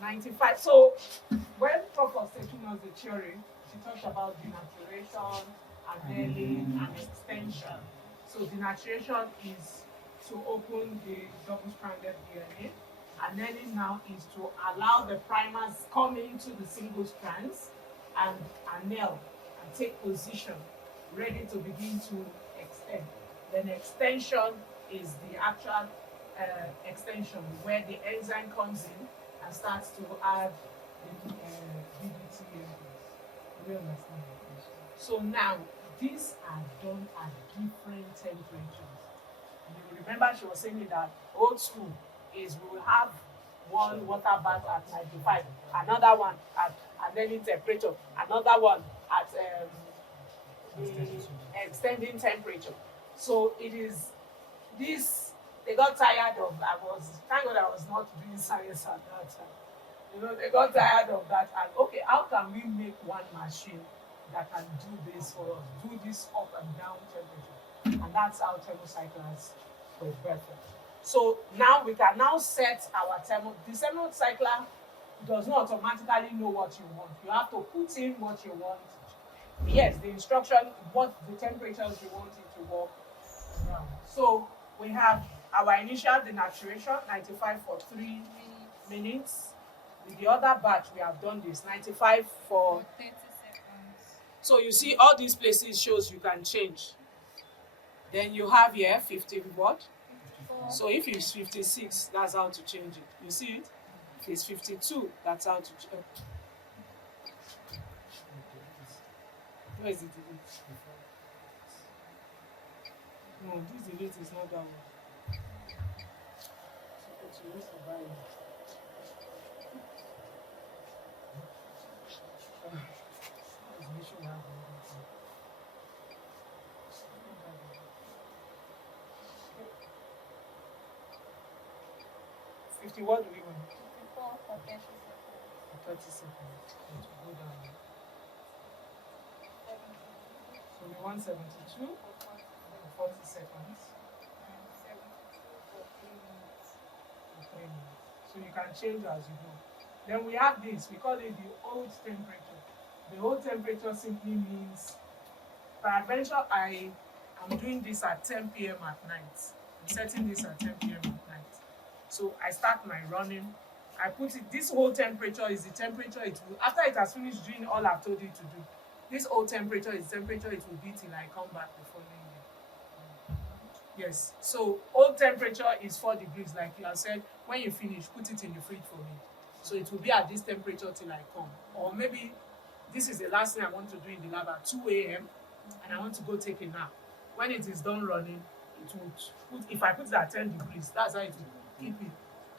95. So when Prof was taking us the theory, she talked about denaturation, annealing, and extension. So denaturation is to open the double-stranded DNA. Annealing now is to allow the primers come into the single strands and anneal and take position, ready to begin to extend. Then extension is the actual extension where the enzyme comes in and starts to add the BDT enzymes. Do you understand? So now these are done at different temperatures. You remember she was saying that old school is we will have one water bath at 95, another one at annealing temperature, another one at the extending temperature. So it is this, they got tired of, thank God I was not doing science at that time. You know, they got tired of that and okay, how can we make one machine that can do this for us, do this up and down temperature? And that's how thermocyclers were birthed. So now we can now set our the thermocycler does not automatically know what you want. You have to put in what you want. Yes, the instruction, what the temperatures you want it to work around. So we have our initial denaturation, 95 for 3 minutes. With the other batch, we have done this, 95 for 30 seconds. So you see all these places shows you can change. Then you have here 50 what? 54. So if it's 56, that's how to change it. You see it? If it's 52, that's how to change. Where is it? No, this delete is not that one. What do we want? 54 for 30 seconds. 30 seconds. It will go down. 72 So we want 72 for 40 for 40 seconds. and 72 for 3 minutes. For 3 minutes. So you can change as you go. Then we have this, we call it the old temperature. The old temperature simply means, peradventure I am doing this at 10 p.m. at night. I'm setting this at 10 p.m. at night. So I start my running. I put it, this whole temperature is the temperature it will, after it has finished doing all I've told it to do, this whole temperature is the temperature it will be till I come back the following day. Yes, so old temperature is 4 degrees, like you have said. When you finish, put it in the fridge for me. So it will be at this temperature till I come. Or maybe this is the last thing I want to do in the lab at 2 a.m. and I want to go take a nap. When it is done running, it would if I put it at 10 degrees, that's how it will keep it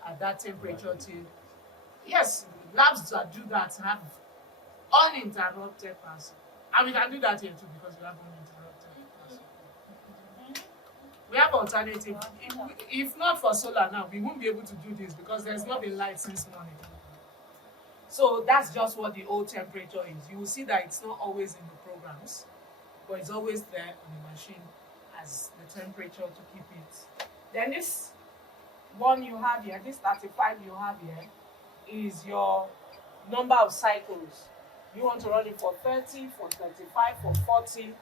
at that temperature till. Yes, labs that do that have uninterrupted passing. And we can do that here too because we have uninterrupted passing. We have alternative. If not for solar now, we won't be able to do this because there's not been light since morning. So that's just what the old temperature is. You will see that it's not always in the programs, but it's always there on the machine as the temperature to keep it. Then this one you have here, this 35 you have here, is your number of cycles. You want to run it for 30, for 35, for 40,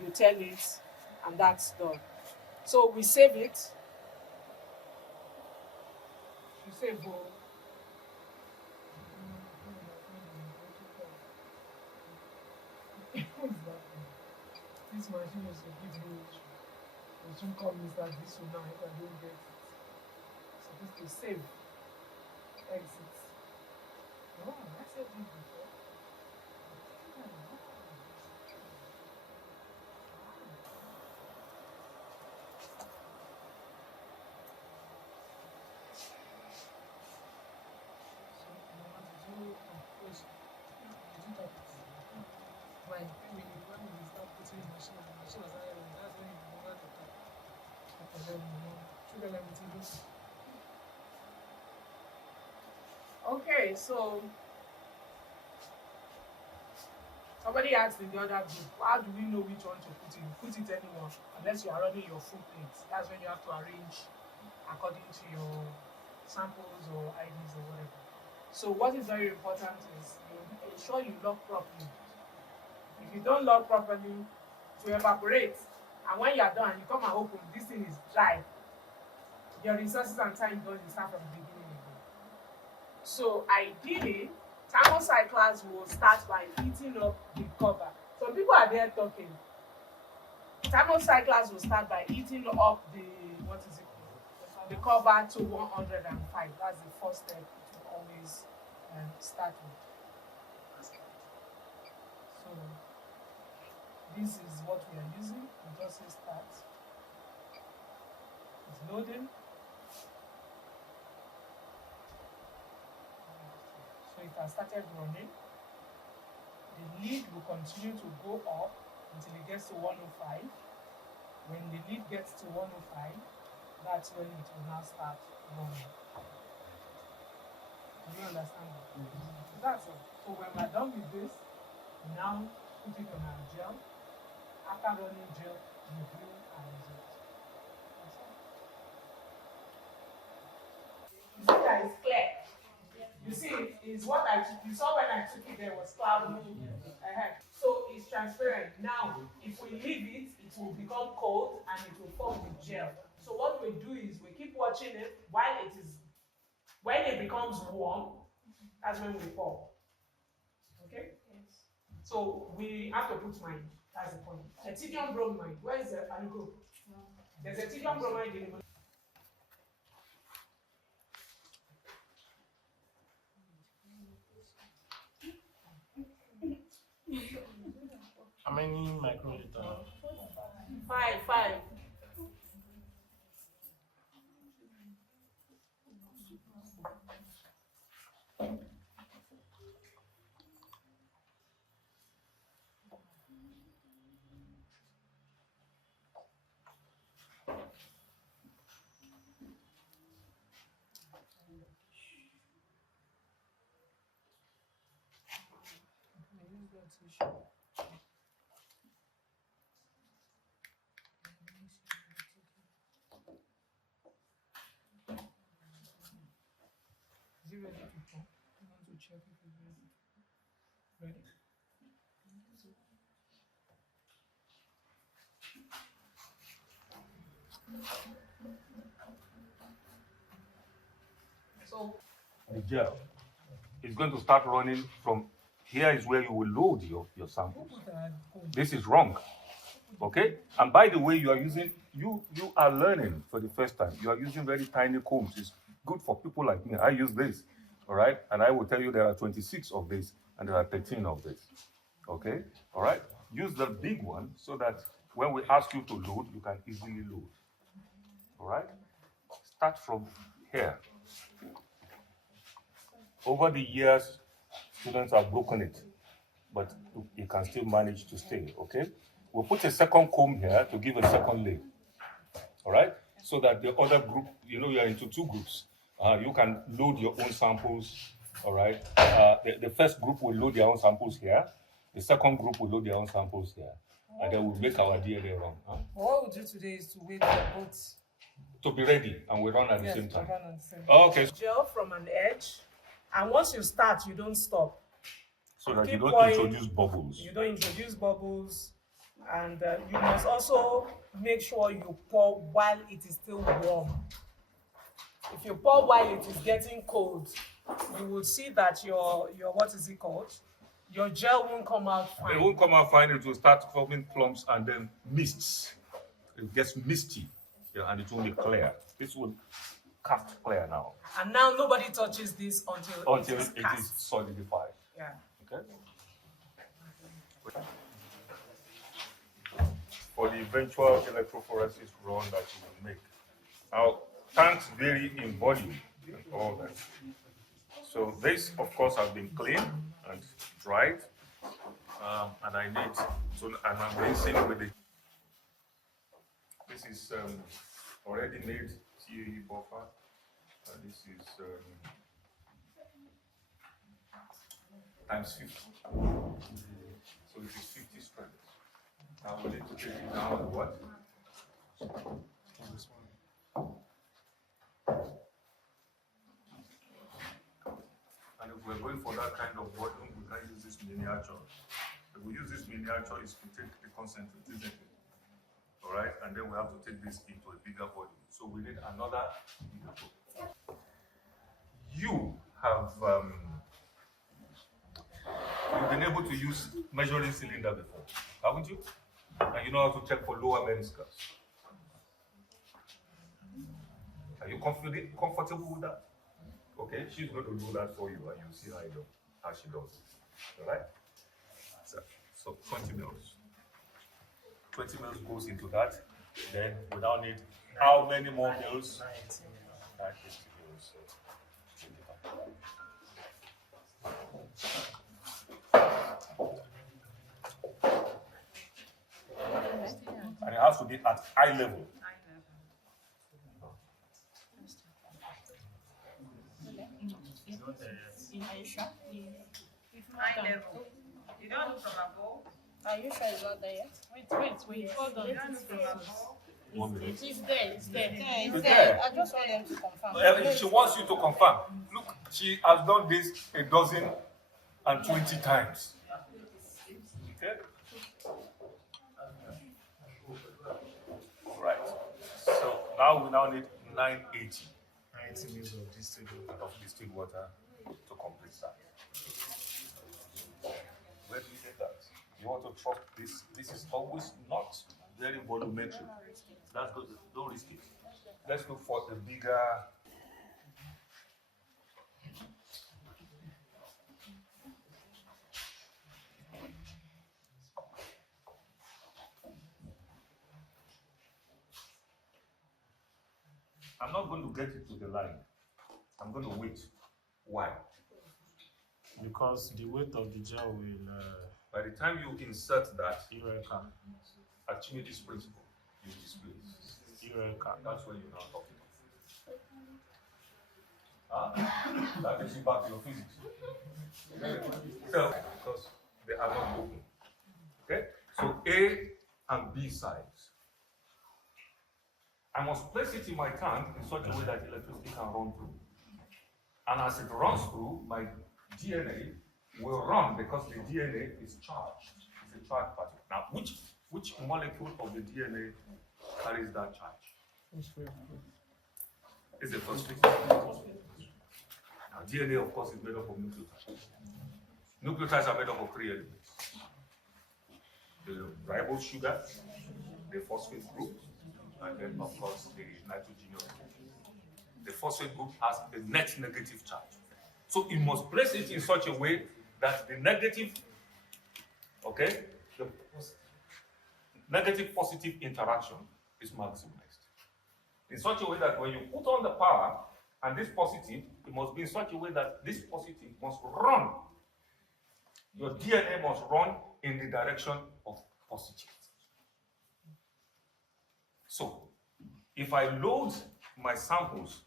you tell it, and that's done. So we save it. You save this machine is a big issue. It should come inside this one now if I don't get it. Supposed to save exit. Oh, I said it before. Okay, so somebody asked in the other group, how do we know which one to put in? Put it anywhere, unless you are running your full plate. That's when you have to arrange according to your samples or IDs or whatever. So what is very important is you ensure you lock properly. If you don't lock properly, it will evaporate. And when you are done and you come and open, this thing is dry. Your resources and time don't start from the beginning again. So ideally, thermocyclers will start by heating up the cover. Some people are there talking. Thermocyclers will start by heating up the, what is it called? The cover to 105. That's the first step it will always start with. So this is what we are using. We just say start. It's loading. So it has started running. The lead will continue to go up until it gets to 105. When the lead gets to 105, that's when it will now start running. Do you understand that? That's all. So when we're done with this, we now put it on our gel. After running gel, review our results. That's all. You see that it's clear. You see, it's what you saw when I took it, there was cloudy. So it's transparent. Now, if we leave it, it will become cold and it will form with gel. So what we do is we keep watching it while it is, when it becomes warm, that's when we pour. Okay? Yes. So we have to put mine. That's the point. Ethidium bromide. Where is the alugo? There's ethidium bromide in the How many microliter? Five. Is it ready to pump? I want to check if it's ready. Ready? So the gel is going to start running from here is where you will load your samples. This is wrong. Okay? And by the way, you are using, you are learning for the first time. You are using very tiny combs. It's good for people like me. I use this. All right? And I will tell you there are 26 of this and there are 13 of this. Okay? All right? Use the big one so that when we ask you to load, you can easily load. All right? Start from here. Over the years, students have broken it, but you can still manage to stay, okay? We'll put a second comb here to give a second lay, all right? So that the other group, you know, you're into two groups. You can load your own samples, all right? The first group will load their own samples here. The second group will load their own samples here. And then we'll make our DNA run. what we'll do today is to wait for both To be ready, and we run at the same time. run on the same Okay. Gel from an edge, and once you start, you don't stop. So that you Keep don't pouring. introduce bubbles. You don't introduce bubbles, and you must also make sure you pour while it is still warm. If you pour while it is getting cold, you will see that your what is it called? Your gel won't come out fine. It won't come out fine. It will start forming clumps and then mists. It gets misty, yeah, and it won't be clear. This will cast clear now. And now nobody touches this until it is it cast. is solidified. Yeah. Okay. For the eventual electrophoresis run that you will make. Now, tanks vary in volume and all that. So this, of course, has been cleaned and dried, and I need to, and I'm rinsing with it. This is already made TAE buffer, and this is times 50. So it is 50 strands. Now we need to take it down and what? And we're going for that kind of volume, we can use this miniature. If we use this miniature, it's to take the concentrate, isn't it? All right, and then we have to take this into a bigger volume. So we need another bigger volume. You have you've been able to use measuring cylinder before, haven't you? And you know how to check for lower meniscus. Are you comfortable with that? Okay, she's going to do that for you, and you'll see how she does it. All right? So 20 mils. 20 mils goes into that. Then we now need how many more mils? 980 mils. And it has to be at eye level. Are you sure? Eye level. You don't look from above. Are you sure it's not there yet? Wait. Hold on. You don't look from above. 1 minute. It's there. It's there. there. I just want them to confirm. She wants you to confirm. Look, she has done this 1,020 times. Okay? Right. So now we need 980 mils of distilled water to complete that. Where do you get that? You want to trust this. This is always not very volumetric. That's good. Don't risk it. Let's look for the bigger. I'm not going to get it to the line. I'm going to wait. Why? Because the weight of the gel will By the time you insert that, Eureka. Archimedes principle, you display. Eureka. That's when you're now talking. That takes you back to your physics. So, because they are not open. Okay? So A and B sides. I must place it in my tank in such a way that electricity can run through. And as it runs through, my DNA will run because the DNA is charged. It's a charged particle. Now, which molecule of the DNA carries that charge? It's the phosphate. Now, DNA, of course, is made up of nucleotides. Nucleotides are made up of 3 elements: the ribose sugar, the phosphate group, and then, of course, the nitrogenous group. The phosphate group has a net negative charge. So you must place it in such a way that the negative, okay, the negative positive interaction is maximized. In such a way that when you put on the power and this positive, it must be in such a way that this positive must run. Your DNA must run in the direction of positive. So, if I load my samples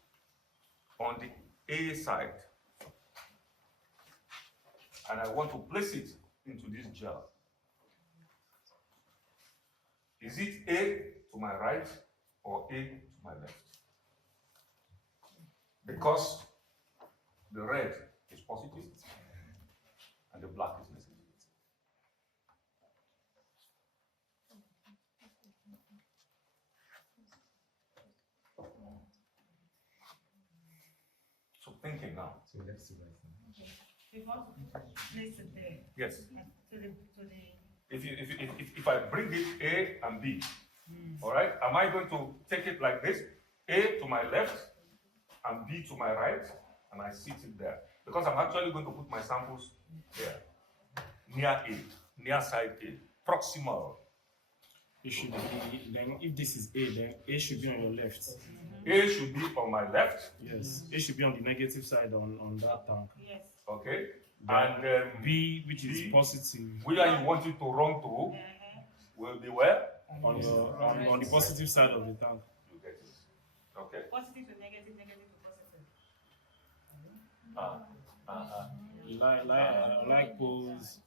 on the A side and I want to place it into this gel, is it A to my right or A to my left? Because the red is positive and the black is negative. So thinking now. So let's see right now. You want to place it there. Yes. To the If I bring it A and B, all right, am I going to take it like this? A to my left and B to my right, and I sit it there. Because I'm actually going to put my samples there, near A, near side A, proximal. It should be, then if this is A, then A should be on your left. A should be on my left. Yes, A should be on the negative side on that tank. yes. Okay. Then And B, which is B, positive, where you want it to run to, will be where? on the positive side of the tank. You get it. Okay. Positive to negative, negative to positive. Like pose.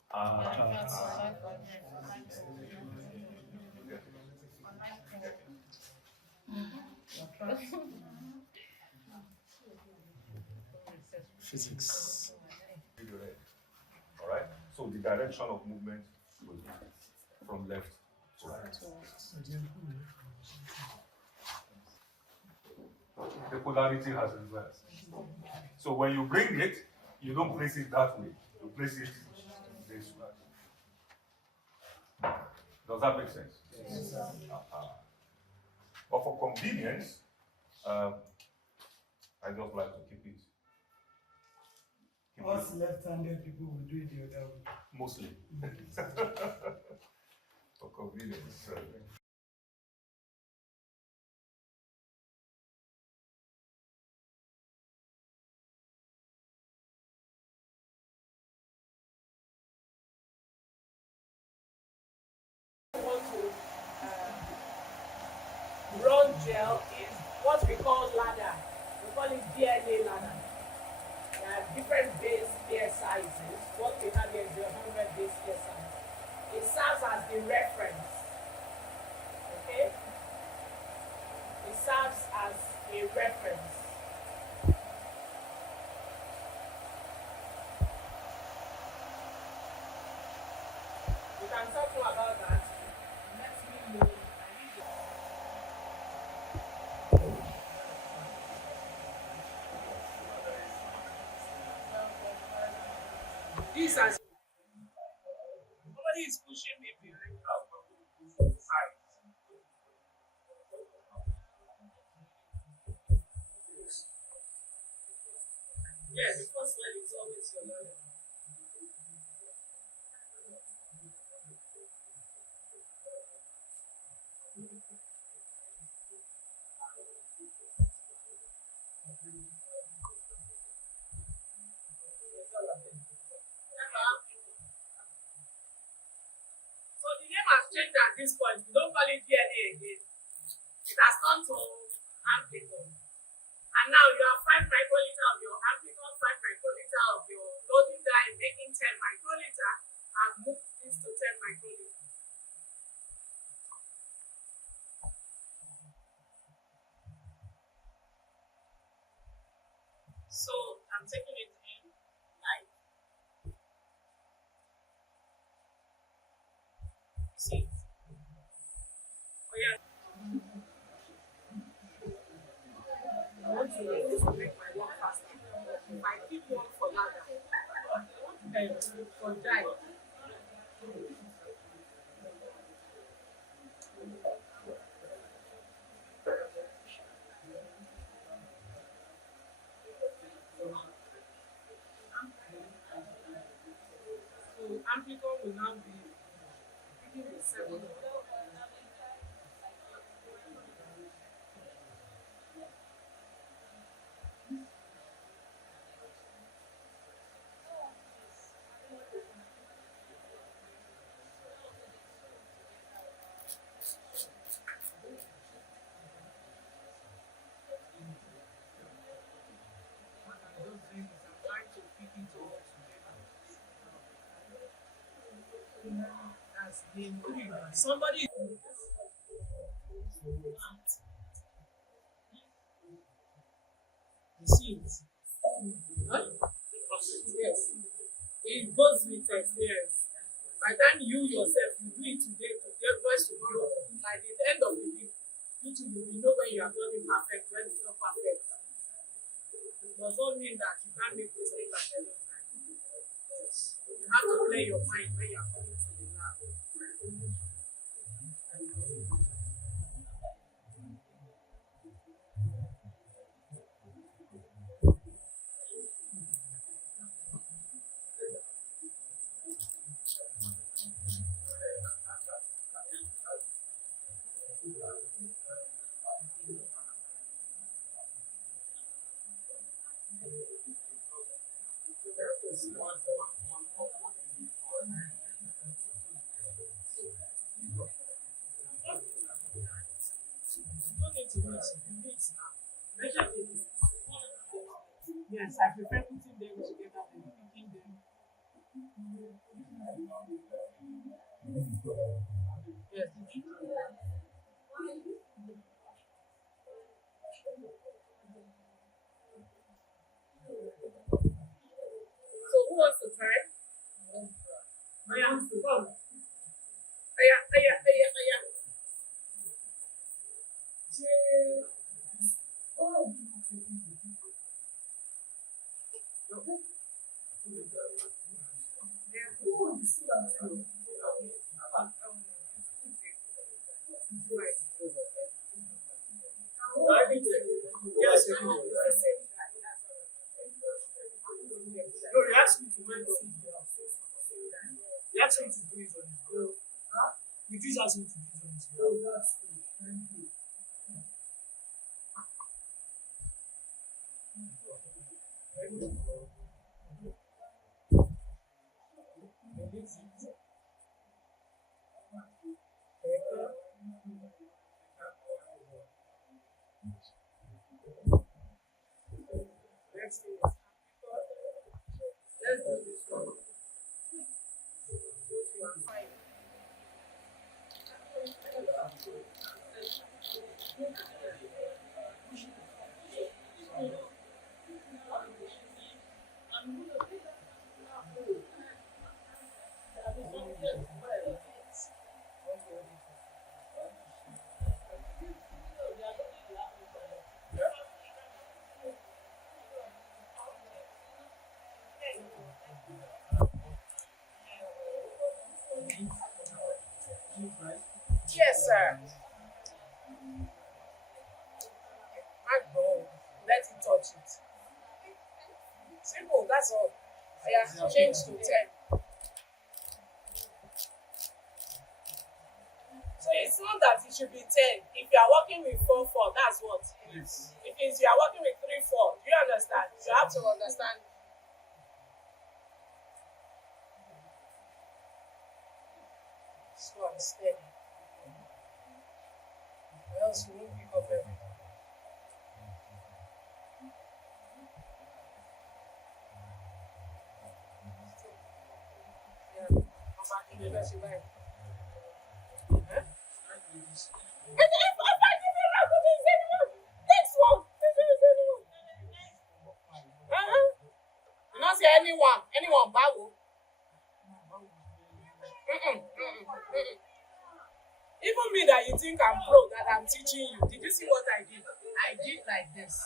Physics. So the direction of movement will be from left to right. The polarity has reversed. So when you bring it, you don't place it that way. You place it this way. Does that make sense? Yes. But for convenience, I just like to keep it. Us left-handed people will do it the other way. Mostly. For convenience. Run gel is what we call ladder. We call it DNA ladder. There are different base pair sizes. What we have here is the 100 base pair size. It serves as the reference. Okay? It serves as a reference. We can talk more about that. Let me know. This has somebody is pushing me behind. Yes, the first one is always your mother. So the name has changed at this point. We don't call it DNA again. It has turned to amplicon. And now you have 5 microliter of your amplicon, 5 microliter of your loading dye, making 10 microliter, and move this to 10 microliter. So I'm taking it in like see. Oh yeah. I want to use this to make my work faster. If I keep one for ladder, for dye. So amplicon will now be picking the 7. Somebody see it. Huh? Yes. It goes with experience. By the time you yourself you do it today, voice tomorrow, by the end of the week, you too will know when you have done it perfect, when it's not perfect. It does not mean that you can't make mistakes at any time. You have to play your mind when you are coming to the lab. Yes, I prefer putting them together than picking them. Yes, so who wants to try? Yes, you can. No, he asked me to wait for him. He asked me to do it on his own. He just asked me to do it on his own. Oh, that's good. Thank you. Next thing is, let's do this one. Yes, sir. My God, let it touch it. Simple, that's all. Yeah, change to 10. So it's not that it should be 10. If you are working with 4, 4, that's what. Yes. If it's, you are working with 3, 4, do you understand? You have to understand. Slow and steady. Or else you won't pick up everything. Yeah. Come back in the best way. Next one. You don't see anyone, Bawo. Even me that you think I'm pro, that I'm teaching you. Did you see what I did? I did like this.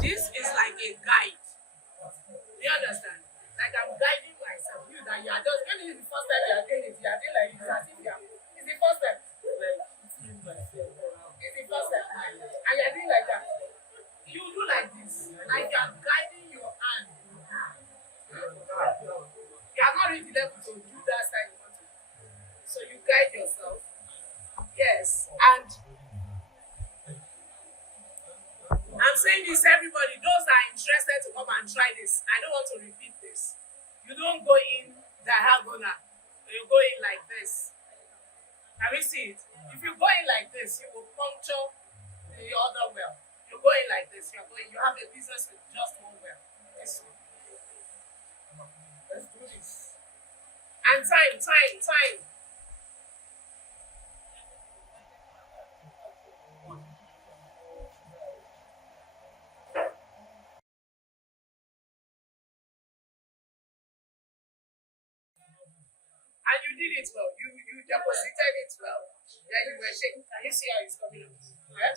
This is like a guide. Do you understand? Like I'm guiding myself. You that you are just, when it's the first time you are doing it, you are doing like this as if you are. It's the first time. It's the first time. And you are doing like that. You do like this. Like you are guiding your hand. You are not ready level to do that style you want to. So you guide yourself. Yes. And I'm saying this, everybody, those that are interested to come and try this, I don't want to repeat this. You don't go in diagonal. You go in like this. Can we see it? If you go in like this, you will puncture the other well. You go in like this, you have a business with just one well. This one. Let's do this. And time. And you did it well. You deposited it well. Then you were shaking. Can you see how it's coming out? Yeah?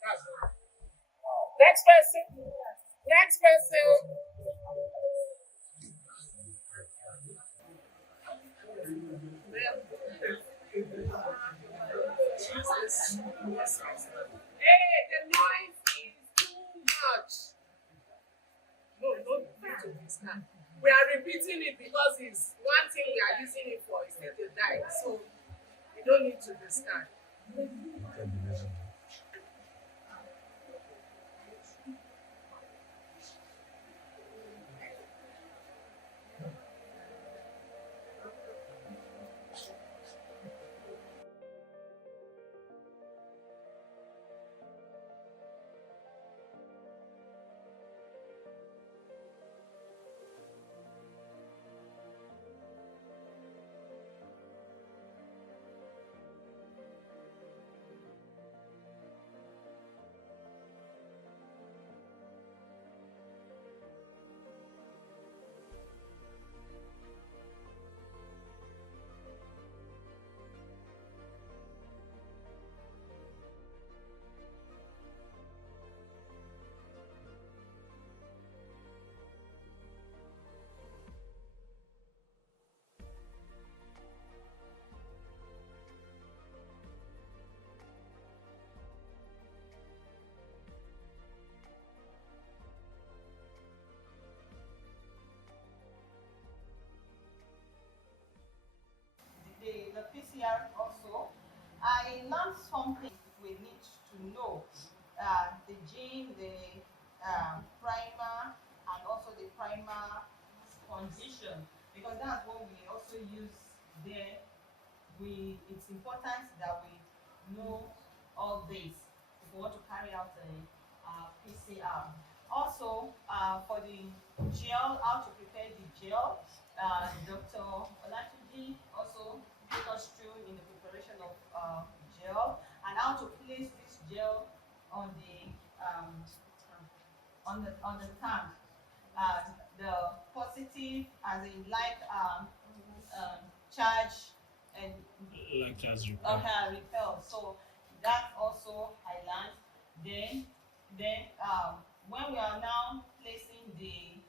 That's good. Next person. Hey, the noise is too much. No, don't need to this now. We are repeating it because it's one thing we are using it for is to die. So we don't need to discard. PCR also, I learned something we need to know. The gene, the primer, and also the primer condition, because that's what we also use there. It's important that we know all this if we want to carry out a PCR. Also, for the gel, how to prepare the gel, Dr. Olatuji also took us through in the preparation of gel and how to place this gel on the tank. The positive, as in charge and Like as repel. repel. So that also I learned. Then when we are now placing the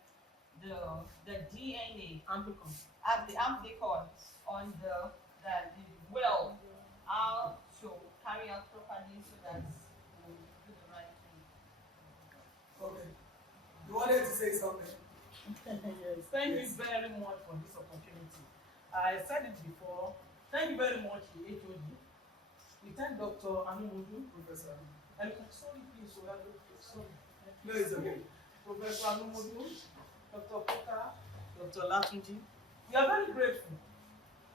DNA Amplicon. at the amplicon on the well, how to carry out properly so that we do the right thing. Okay. You wanted to say something? Yes, thank you very much for this opportunity. I said it before. Thank you very much, HOD. We thank Dr. Anumodu, Professor. sorry, please, sorry. No, it's okay. Professor Anumodu, Dr. Poka, Dr. Latunji. We are very grateful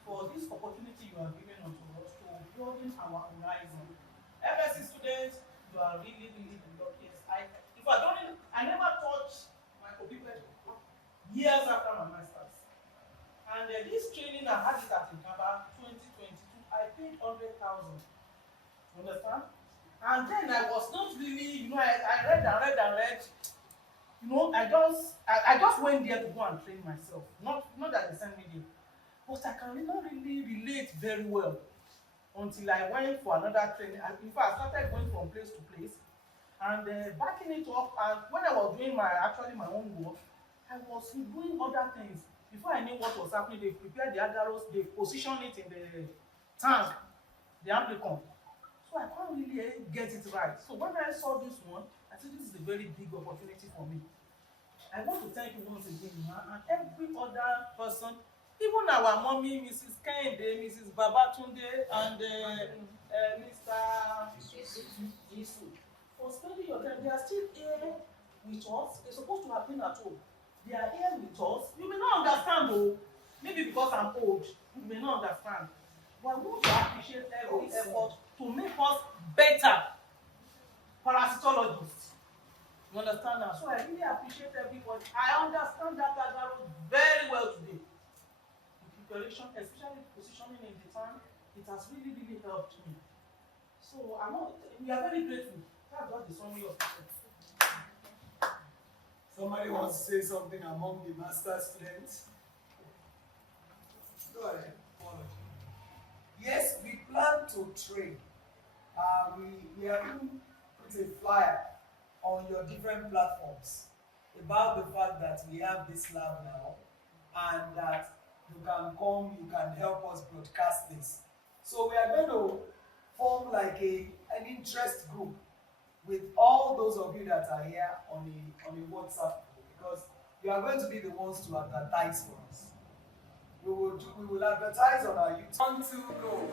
for this opportunity you are giving unto us to broaden our horizon. MSc students, you are really the luckiest. I never touched my pipette years after my master's. And this training, I had it at Ibadan 2022. I paid 100,000. Understand? And then I was not really, I read and read and read. I just went there to go and train myself. Not that they sent me there. But I can not really relate very well until I went for another training. In fact, I started going from place to place and backing it up. And when I was doing my own work, I was doing other things. Before I knew what was happening, they prepared the agarose, they positioned it in the tank, the amplicon. So I can't really get it right. So when I saw this one, I said this is a very big opportunity for me. I want to thank you once again, and every other person, even our mommy, Mrs. Kende, Mrs. Babatunde, and Mr. Isu, for spending your time. They are still here with us. They're supposed to have been at home. They are here with us. You may not understand though. Maybe because I'm old, you may not understand. But I want to appreciate every effort to make us better parasitologists. You understand now? So I really appreciate everybody. I understand that agarose very well today. The preparation, especially positioning in the tank, it has really helped me. So we are very grateful. That's what the summary of it. Somebody wants to say something among the master students? Go ahead. Yes, we plan to train. We are going to put a flyer on your different platforms about the fact that we have this lab now and that you can come, you can help us broadcast this. So we are going to form like an interest group with all those of you that are here on a WhatsApp group, because you are going to be the ones to advertise for us. We will advertise on our YouTube. 1, 2, go.